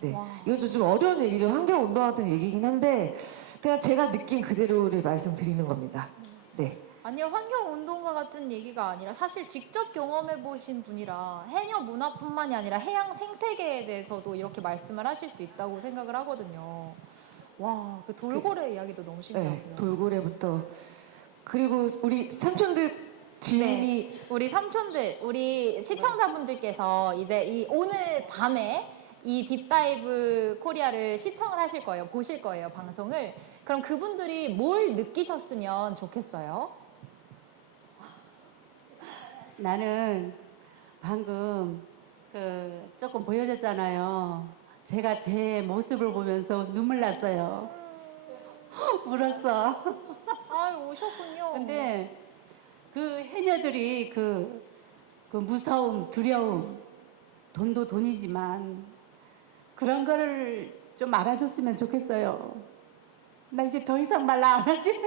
네. 이것도 좀 어려운 얘기죠. 환경운동 같은 얘기긴 한데 그냥 제가 느낀 그대로를 말씀드리는 겁니다. 네. 아니요, 환경운동가 같은 얘기가 아니라 사실 직접 경험해 보신 분이라 해녀 문화뿐만이 아니라 해양 생태계에 대해서도 이렇게 말씀을 하실 수 있다고 생각을 하거든요. 와, 그 돌고래 이야기도 너무 신기하고요. 네, 돌고래부터 그리고 우리 삼촌들 지인이 우리 삼촌들, 우리 시청자분들께서 이제 이 오늘 밤에 이 딥다이브 코리아를 시청을 하실 거예요. 보실 거예요, 방송을. 그럼 그분들이 뭘 느끼셨으면 좋겠어요? 나는 방금 조금 보여줬잖아요. 제가 제 모습을 보면서 눈물 났어요. 울었어. 우셨군요. 근데 그 해녀들이 그 무서움, 두려움, 돈도 돈이지만 그런 거를 좀 알아줬으면 좋겠어요. 나 이제 더 이상 말 안 하지.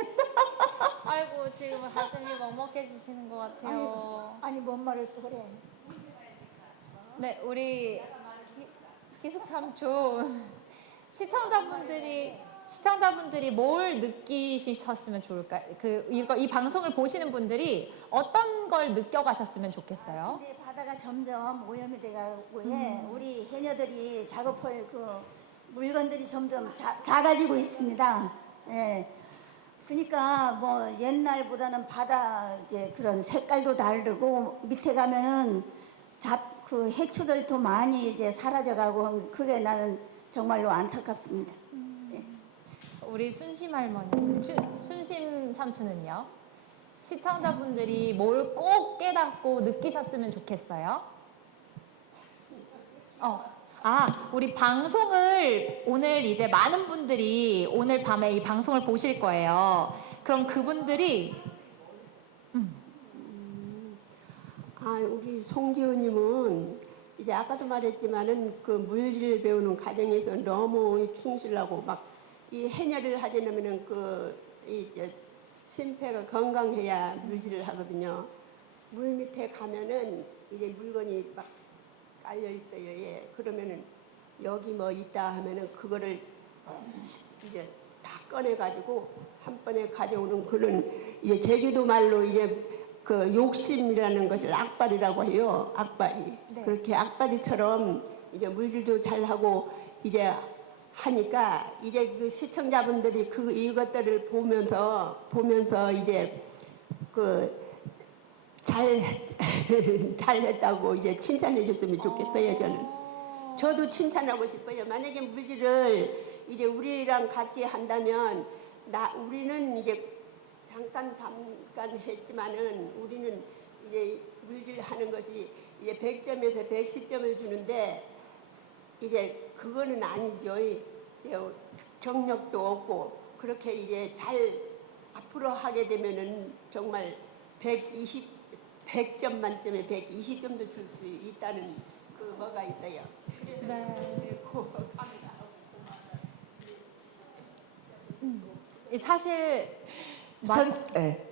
아이고, 지금 가슴이 먹먹해지시는 것 같아요. 아니 뭔 말을 또 그래. 네, 우리 기숙 삼촌 시청자분들이 뭘 느끼셨으면 좋을까요? 이 방송을 보시는 분들이 어떤 걸 느껴가셨으면 좋겠어요? 근데 바다가 점점 오염이 돼가고 우리 해녀들이 작업할 그 물건들이 점점 작아지고 있습니다. 예. 그러니까 뭐 옛날보다는 바다 이제 그런 색깔도 다르고 밑에 가면은 그 해초들도 많이 이제 사라져가고 그게 나는 정말로 안타깝습니다. 예. 우리 순심 할머니, 순심 삼촌은요? 시청자분들이 뭘 꼭 깨닫고 느끼셨으면 좋겠어요? 우리 방송을 오늘 이제 많은 분들이 오늘 밤에 이 방송을 보실 거예요. 그럼 그분들이 우리 송지우님은 이제 아까도 말했지만은 그 물질 배우는 과정에서 너무 충실하고 막 이 해녀를 하려면은 이제 심폐가 건강해야 물질을 하거든요. 물 밑에 가면은 이제 물건이 막 깔려 있어요. 예. 그러면은 여기 뭐 있다 하면은 그거를 이제 다 꺼내 가지고 한 번에 가져오는 그런 이제 제주도 말로 이제 그 욕심이라는 것을 악발이라고 해요. 악발이. 네. 그렇게 악발이처럼 이제 물질도 잘하고 이제 하니까 이제 그 시청자분들이 이것들을 보면서 이제 잘했다고 이제 칭찬해 줬으면 좋겠어요, 저는. 저도 칭찬하고 싶어요. 만약에 물질을 이제 우리랑 같이 한다면 우리는 이제 잠깐 했지만은 우리는 이제 물질 하는 것이 이제 100점에서 110점을 주는데 이제 그거는 아니죠. 경력도 없고 그렇게 이제 잘 앞으로 하게 되면은 정말 100점 만점에 120점도 줄 수 있다는 그 뭐가 있어요. 그래서 사실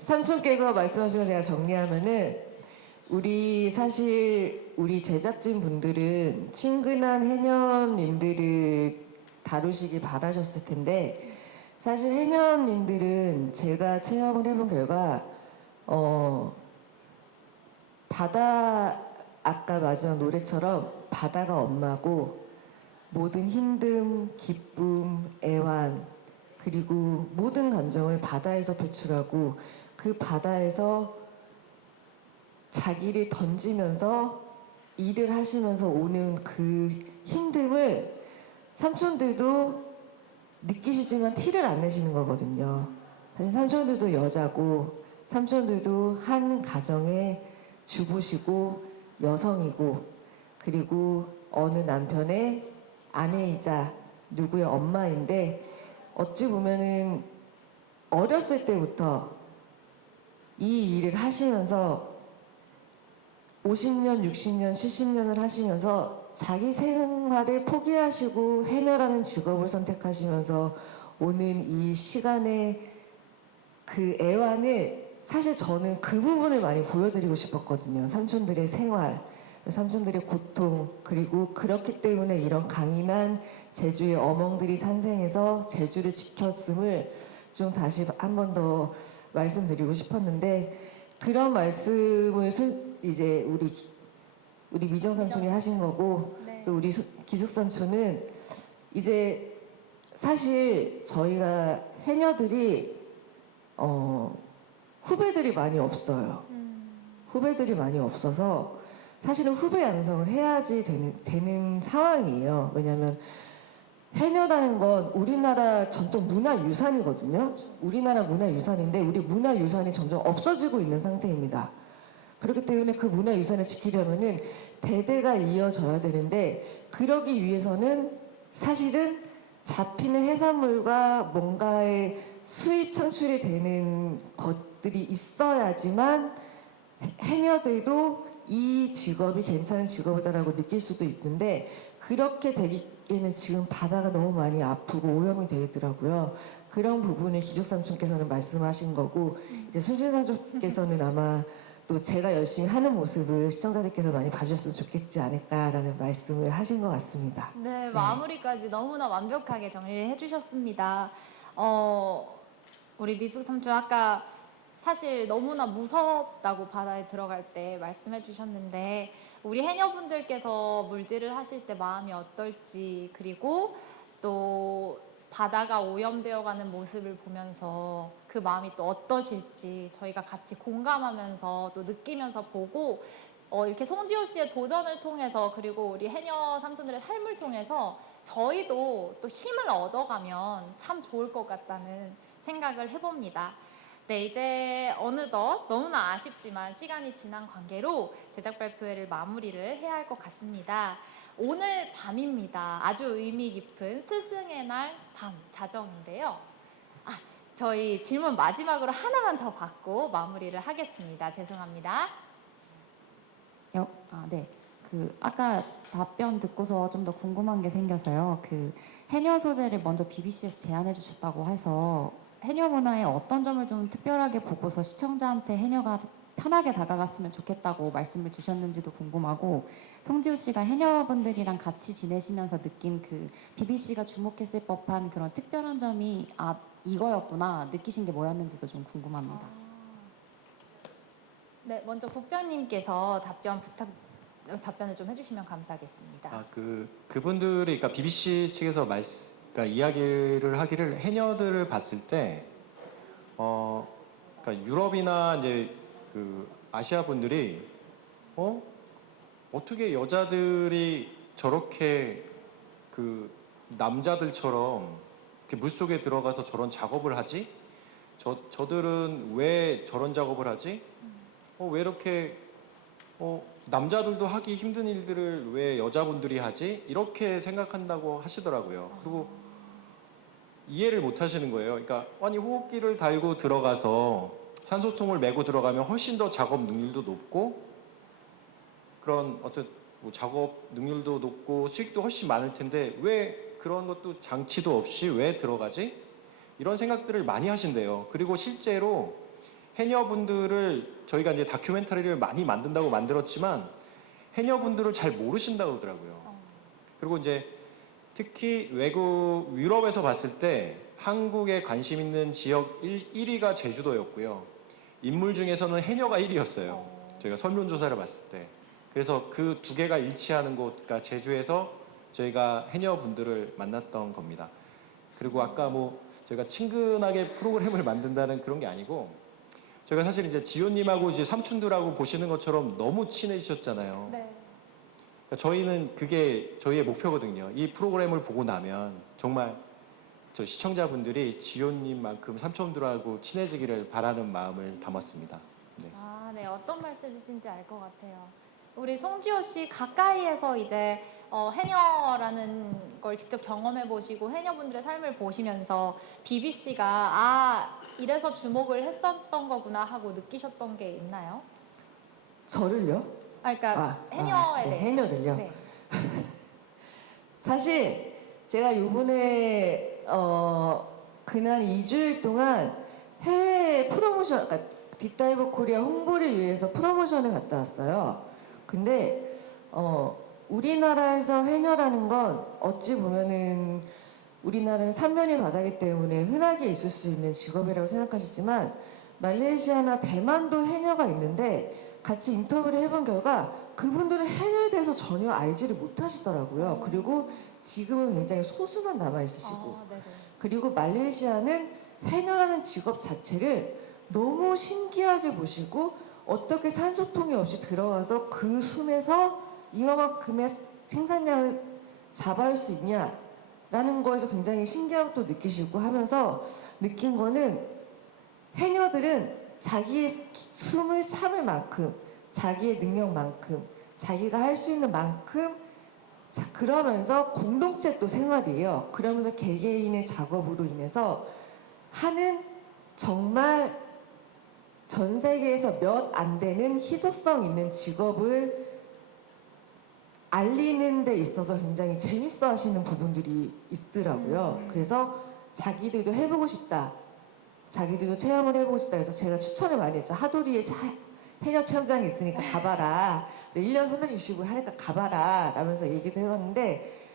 삼촌께서 말씀하신 거 제가 정리하면은 우리 제작진 분들은 친근한 해녀님들을 다루시길 바라셨을 텐데 사실 해녀님들은 제가 체험을 해본 결과 바다 아까 마지막 노래처럼 바다가 엄마고 모든 힘듦, 기쁨, 애환 그리고 모든 감정을 바다에서 배출하고 그 바다에서 자기를 던지면서 일을 하시면서 오는 그 힘듦을 삼촌들도 느끼시지만 티를 안 내시는 거거든요. 사실 삼촌들도 여자고 삼촌들도 한 가정의 주부시고 여성이고 그리고 어느 남편의 아내이자 누구의 엄마인데 어찌 보면은 어렸을 때부터 이 일을 하시면서 50년, 60년, 70년을 하시면서 자기 생활을 포기하시고 해녀라는 직업을 선택하시면서 오는 이 시간의 그 애환을 사실 저는 그 부분을 많이 보여드리고 싶었거든요. 삼촌들의 생활, 삼촌들의 고통, 그리고 그렇기 때문에 이런 강인한 제주의 어멍들이 탄생해서 제주를 지켰음을 좀 다시 한 번 더 말씀드리고 싶었는데 그런 말씀을 이제 우리 미정 삼촌이 하신 거고 네. 또 우리 기숙 삼촌은 이제 사실 저희가 해녀들이 후배들이 많이 없어요. 후배들이 많이 없어서 사실은 후배 양성을 해야지 되는 상황이에요. 왜냐하면 해녀라는 건 우리나라 전통 문화유산이거든요. 우리나라 문화유산인데 우리 문화유산이 점점 없어지고 있는 상태입니다. 그렇기 때문에 그 문화유산을 지키려면은 대대가 이어져야 되는데 그러기 위해서는 사실은 잡히는 해산물과 뭔가의 수입 창출이 되는 것들이 있어야지만 해녀들도 이 직업이 괜찮은 직업이다라고 느낄 수도 있는데 그렇게 되기에는 지금 바다가 너무 많이 아프고 오염이 되더라고요. 그런 부분을 기숙삼촌께서는 말씀하신 거고 이제 순신삼촌께서는 아마 또 제가 열심히 하는 모습을 시청자들께서 많이 봐주셨으면 좋겠지 않을까라는 말씀을 하신 것 같습니다. 네, 마무리까지 너무나 완벽하게 정리해 주셨습니다. 우리 미숙 삼촌 아까 사실 너무나 무섭다고 바다에 들어갈 때 말씀해 주셨는데 우리 해녀분들께서 물질을 하실 때 마음이 어떨지 그리고 또 바다가 오염되어가는 모습을 보면서 그 마음이 또 어떠실지 저희가 같이 공감하면서 또 느끼면서 보고 이렇게 송지효 씨의 도전을 통해서 그리고 우리 해녀 삼촌들의 삶을 통해서 저희도 또 힘을 얻어가면 참 좋을 것 같다는 생각을 해봅니다. 네, 이제 어느덧 너무나 아쉽지만 시간이 지난 관계로 제작 발표회를 마무리를 해야 할 것 같습니다. 오늘 밤입니다. 아주 의미 깊은 스승의 날 밤 자정인데요. 저희 질문 마지막으로 하나만 더 받고 마무리를 하겠습니다. 죄송합니다. 네. 아까 답변 듣고서 좀 더 궁금한 게 생겨서요. 해녀 소재를 먼저 BBC에서 제안해 주셨다고 해서 해녀 문화의 어떤 점을 좀 특별하게 보고서 시청자한테 해녀가 편하게 다가갔으면 좋겠다고 말씀을 주셨는지도 궁금하고 송지효 씨가 해녀분들이랑 같이 지내시면서 느낀 BBC가 주목했을 법한 그런 특별한 점이 이거였구나 느끼신 게 뭐였는지도 좀 궁금합니다. 네, 먼저 국장님께서 답변을 좀 해주시면 감사하겠습니다. 그분들이 그러니까 BBC 측에서 그러니까 이야기를 하기를 해녀들을 봤을 때 그러니까 유럽이나 이제 아시아 분들이 어떻게 여자들이 저렇게 남자들처럼 이렇게 물속에 들어가서 저런 작업을 하지? 저들은 왜 저런 작업을 하지? 왜 이렇게 남자들도 하기 힘든 일들을 왜 여자분들이 하지? 이렇게 생각한다고 하시더라고요. 그리고 이해를 못 하시는 거예요. 그러니까 아니 호흡기를 달고 들어가서 산소통을 메고 들어가면 훨씬 더 작업 능률도 높고 그런 작업 능률도 높고 수익도 훨씬 많을 텐데 왜 그런 것도 장치도 없이 왜 들어가지? 이런 생각들을 많이 하신대요. 그리고 실제로 해녀분들을 저희가 이제 다큐멘터리를 많이 만든다고 만들었지만 해녀분들을 잘 모르신다고 그러더라고요. 그리고 이제 특히 유럽에서 봤을 때 한국에 관심 있는 지역 1위가 제주도였고요. 인물 중에서는 해녀가 1위였어요. 저희가 설문조사를 봤을 때. 그래서 그 두 개가 일치하는 곳, 그러니까 제주에서 저희가 해녀분들을 만났던 겁니다. 그리고 아까 뭐 저희가 친근하게 프로그램을 만든다는 그런 게 아니고 저희가 사실 이제 지호님하고 이제 삼촌들하고 보시는 것처럼 너무 친해지셨잖아요. 네. 그러니까 저희는 그게 저희의 목표거든요. 이 프로그램을 보고 나면 정말 저 시청자분들이 지호님만큼 삼촌들하고 친해지기를 바라는 마음을 담았습니다. 네. 아, 네. 어떤 말씀이신지 알 것 같아요. 우리 송지호 씨 가까이에서 이제 해녀라는 걸 직접 경험해 보시고 해녀분들의 삶을 보시면서 BBC가 아, 이래서 주목을 했었던 거구나 하고 느끼셨던 게 있나요? 저를요? 아, 그러니까 해녀에 네, 대해서. 해녀를요? 네. 사실 제가 요번에 그날 2주일 동안 해외 프로모션, 그러니까 딥다이브 코리아 홍보를 위해서 프로모션을 갔다 왔어요. 근데 우리나라에서 해녀라는 건 어찌 보면은 우리나라는 삼면이 바다기 때문에 흔하게 있을 수 있는 직업이라고 생각하시지만 말레이시아나 대만도 해녀가 있는데 같이 인터뷰를 해본 결과 그분들은 해녀에 대해서 전혀 알지를 못하시더라고요. 그리고 지금은 굉장히 소수만 남아있으시고 네네. 그리고 말레이시아는 해녀라는 직업 자체를 너무 신기하게 보시고 어떻게 산소통이 없이 들어와서 그 숨에서 이만큼의 생산량을 잡아올 수 있냐라는 거에서 굉장히 신기함도 느끼시고 하면서 느낀 거는 해녀들은 자기의 숨을 참을 만큼 자기의 능력만큼 자기가 할 수 있는 만큼 그러면서 공동체 또 생활이에요. 그러면서 개개인의 작업으로 인해서 하는 정말 전 세계에서 몇 안 되는 희소성 있는 직업을 알리는 데 있어서 굉장히 재밌어 하시는 부분들이 있더라고요. 그래서 자기들도 해보고 싶다. 자기들도 체험을 해보고 싶다 해서 제가 추천을 많이 했죠. 하도리에 해녀 체험장이 있으니까 가봐라. 1년 365일 하니까 가봐라. 라면서 얘기도 해봤는데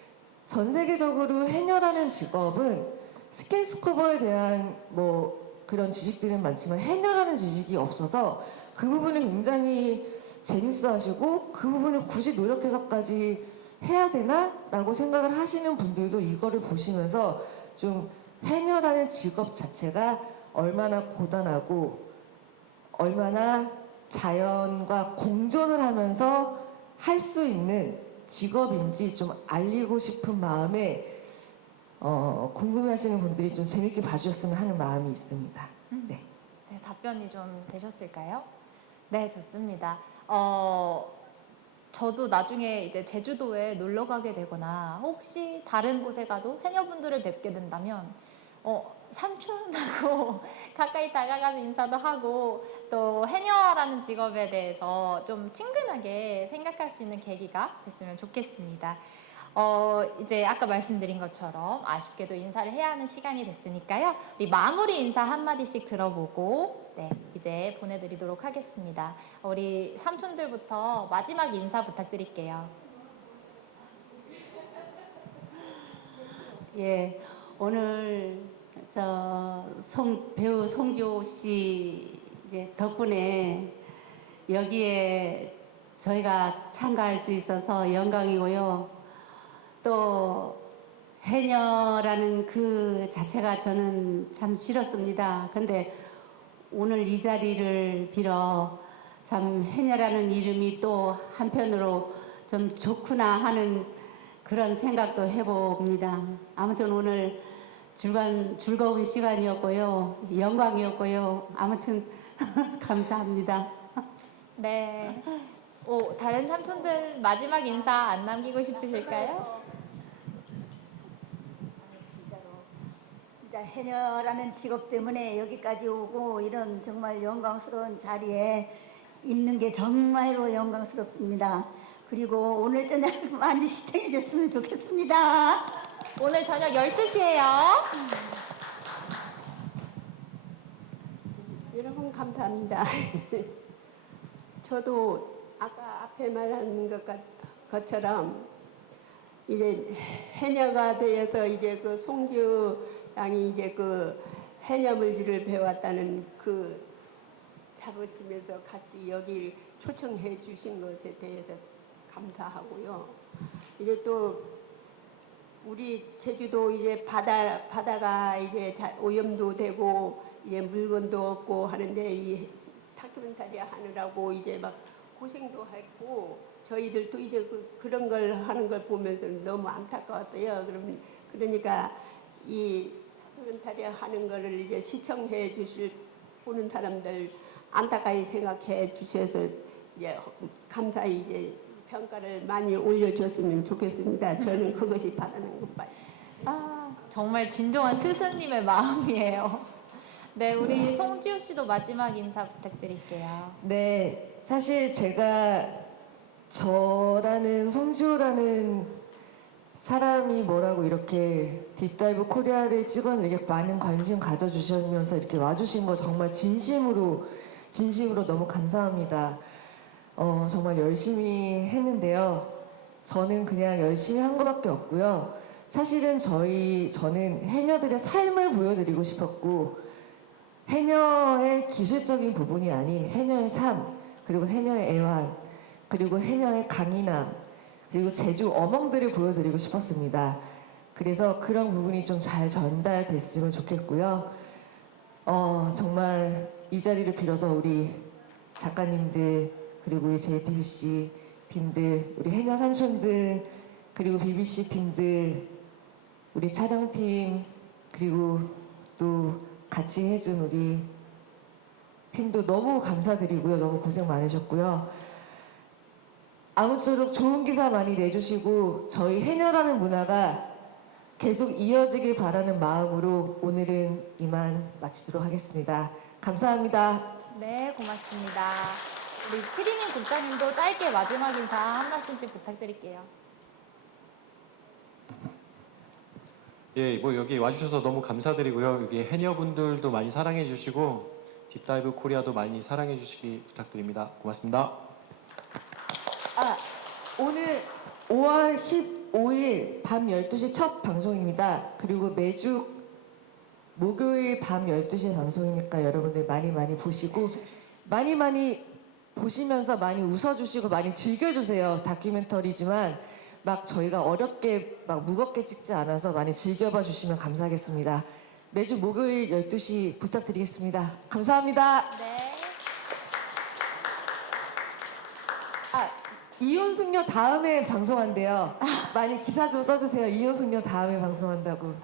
전 세계적으로 해녀라는 직업은 스킨스쿠버에 대한 뭐 그런 지식들은 많지만 해녀라는 지식이 없어서 그 부분을 굉장히 재밌어 하시고 그 부분을 굳이 노력해서까지 해야 되나? 라고 생각을 하시는 분들도 이거를 보시면서 좀 해녀라는 직업 자체가 얼마나 고단하고 얼마나 자연과 공존을 하면서 할 수 있는 직업인지 좀 알리고 싶은 마음에 궁금해하시는 분들이 좀 재밌게 봐주셨으면 하는 마음이 있습니다. 네. 네, 답변이 좀 되셨을까요? 네, 좋습니다. 저도 나중에 이제 제주도에 놀러 가게 되거나 혹시 다른 곳에 가도 해녀분들을 뵙게 된다면 삼촌하고 가까이 다가가서 인사도 하고 또 해녀라는 직업에 대해서 좀 친근하게 생각할 수 있는 계기가 됐으면 좋겠습니다. 이제 아까 말씀드린 것처럼 아쉽게도 인사를 해야 하는 시간이 됐으니까요. 우리 마무리 인사 한마디씩 들어보고 네, 이제 보내드리도록 하겠습니다. 우리 삼촌들부터 마지막 인사 부탁드릴게요. 예, 오늘 배우 송지호 씨 이제 덕분에 여기에 저희가 참가할 수 있어서 영광이고요. 또 해녀라는 그 자체가 저는 참 싫었습니다. 근데 오늘 이 자리를 빌어 참 해녀라는 이름이 또 한편으로 좀 좋구나 하는 그런 생각도 해봅니다. 아무튼 오늘 즐거운 시간이었고요. 영광이었고요. 아무튼 감사합니다. 네. 다른 삼촌들 마지막 인사 안 남기고 싶으실까요? 진짜 해녀라는 직업 때문에 여기까지 오고 이런 정말 영광스러운 자리에 있는 게 정말로 영광스럽습니다. 그리고 오늘 저녁 많이 시청해 줬으면 좋겠습니다. 오늘 저녁 12시에요. 여러분 감사합니다. 저도 아까 앞에 말한 것처럼 이제 해녀가 되어서 이제 그 송지호 양이 이제 그 해녀 물질을 배웠다는 그 자부심에서 같이 여기 초청해 주신 것에 대해서 감사하고요. 이제 또 우리 제주도 이제 바다가 이제 오염도 되고 이제 물건도 없고 하는데 이 다큐멘터리 하느라고 이제 막 고생도 했고 저희들도 이제 그런 걸 하는 걸 보면서 너무 안타까웠어요. 그러니까 이 다큐멘터리 하는 거를 이제 시청해 주실 보는 사람들 안타까이 생각해 주셔서 이제 감사히 이제 평가를 많이 올려줬으면 좋겠습니다. 저는 그것이 바라는 것밖에. 정말 진정한 스승님의 마음이에요. 네, 우리 송지효 씨도 마지막 인사 부탁드릴게요. 네, 사실 제가 저라는 송지효라는 사람이 뭐라고 이렇게 딥다이브 코리아를 찍었는데 많은 관심 가져주시면서 이렇게 와주신 거 정말 진심으로 너무 감사합니다. 정말 열심히 했는데요. 저는 그냥 열심히 한 것밖에 없고요. 사실은 저는 해녀들의 삶을 보여드리고 싶었고 해녀의 기술적인 부분이 아닌 해녀의 삶, 그리고 해녀의 애환, 그리고 해녀의 강인함, 그리고 제주 어멍들을 보여드리고 싶었습니다. 그래서 그런 부분이 좀 잘 전달됐으면 좋겠고요. 정말 이 자리를 빌어서 우리 작가님들, 그리고 우리 JTBC 팀들, 우리 해녀 삼촌들, 그리고 BBC 팀들, 우리 촬영팀, 그리고 또 같이 해준 우리 팀도 너무 감사드리고요. 너무 고생 많으셨고요. 아무쪼록 좋은 기사 많이 내주시고 저희 해녀라는 문화가 계속 이어지길 바라는 마음으로 오늘은 이만 마치도록 하겠습니다. 감사합니다. 네, 고맙습니다. 우리 피디님, 국장님도 짧게 마지막 인사 한 말씀씩 부탁드릴게요. 예, 뭐 여기 와주셔서 너무 감사드리고요. 여기 해녀분들도 많이 사랑해 주시고 딥다이브 코리아도 많이 사랑해 주시기 부탁드립니다. 고맙습니다. 오늘 5월 15일 밤 12시 첫 방송입니다. 그리고 매주 목요일 밤 12시에 방송이니까 여러분들 많이 보시고 많이 보시면서 많이 웃어주시고 많이 즐겨주세요. 다큐멘터리지만 막 저희가 어렵게 막 무겁게 찍지 않아서 많이 즐겨봐 주시면 감사하겠습니다. 매주 목요일 12시 부탁드리겠습니다. 감사합니다. 네. 이혼숙녀 다음에 방송한대요. 많이 기사 좀 써주세요. 이혼숙녀 다음에 방송한다고.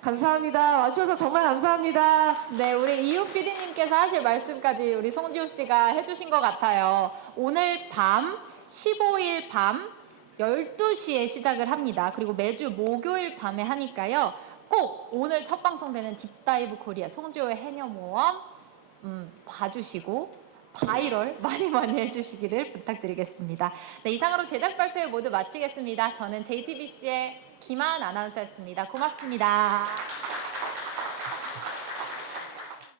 감사합니다. 와주셔서 정말 감사합니다. 네, 우리 이웃 PD님께서 하실 말씀까지 우리 송지효 씨가 해주신 것 같아요. 오늘 밤 15일 밤 12시에 시작을 합니다. 그리고 매주 목요일 밤에 하니까요. 꼭 오늘 첫 방송되는 딥다이브 코리아 송지효의 해녀모험 봐주시고 바이럴 많이 해주시기를 부탁드리겠습니다. 네, 이상으로 제작 발표 모두 마치겠습니다. 저는 JTBC의 김하은 아나운서였습니다. 고맙습니다.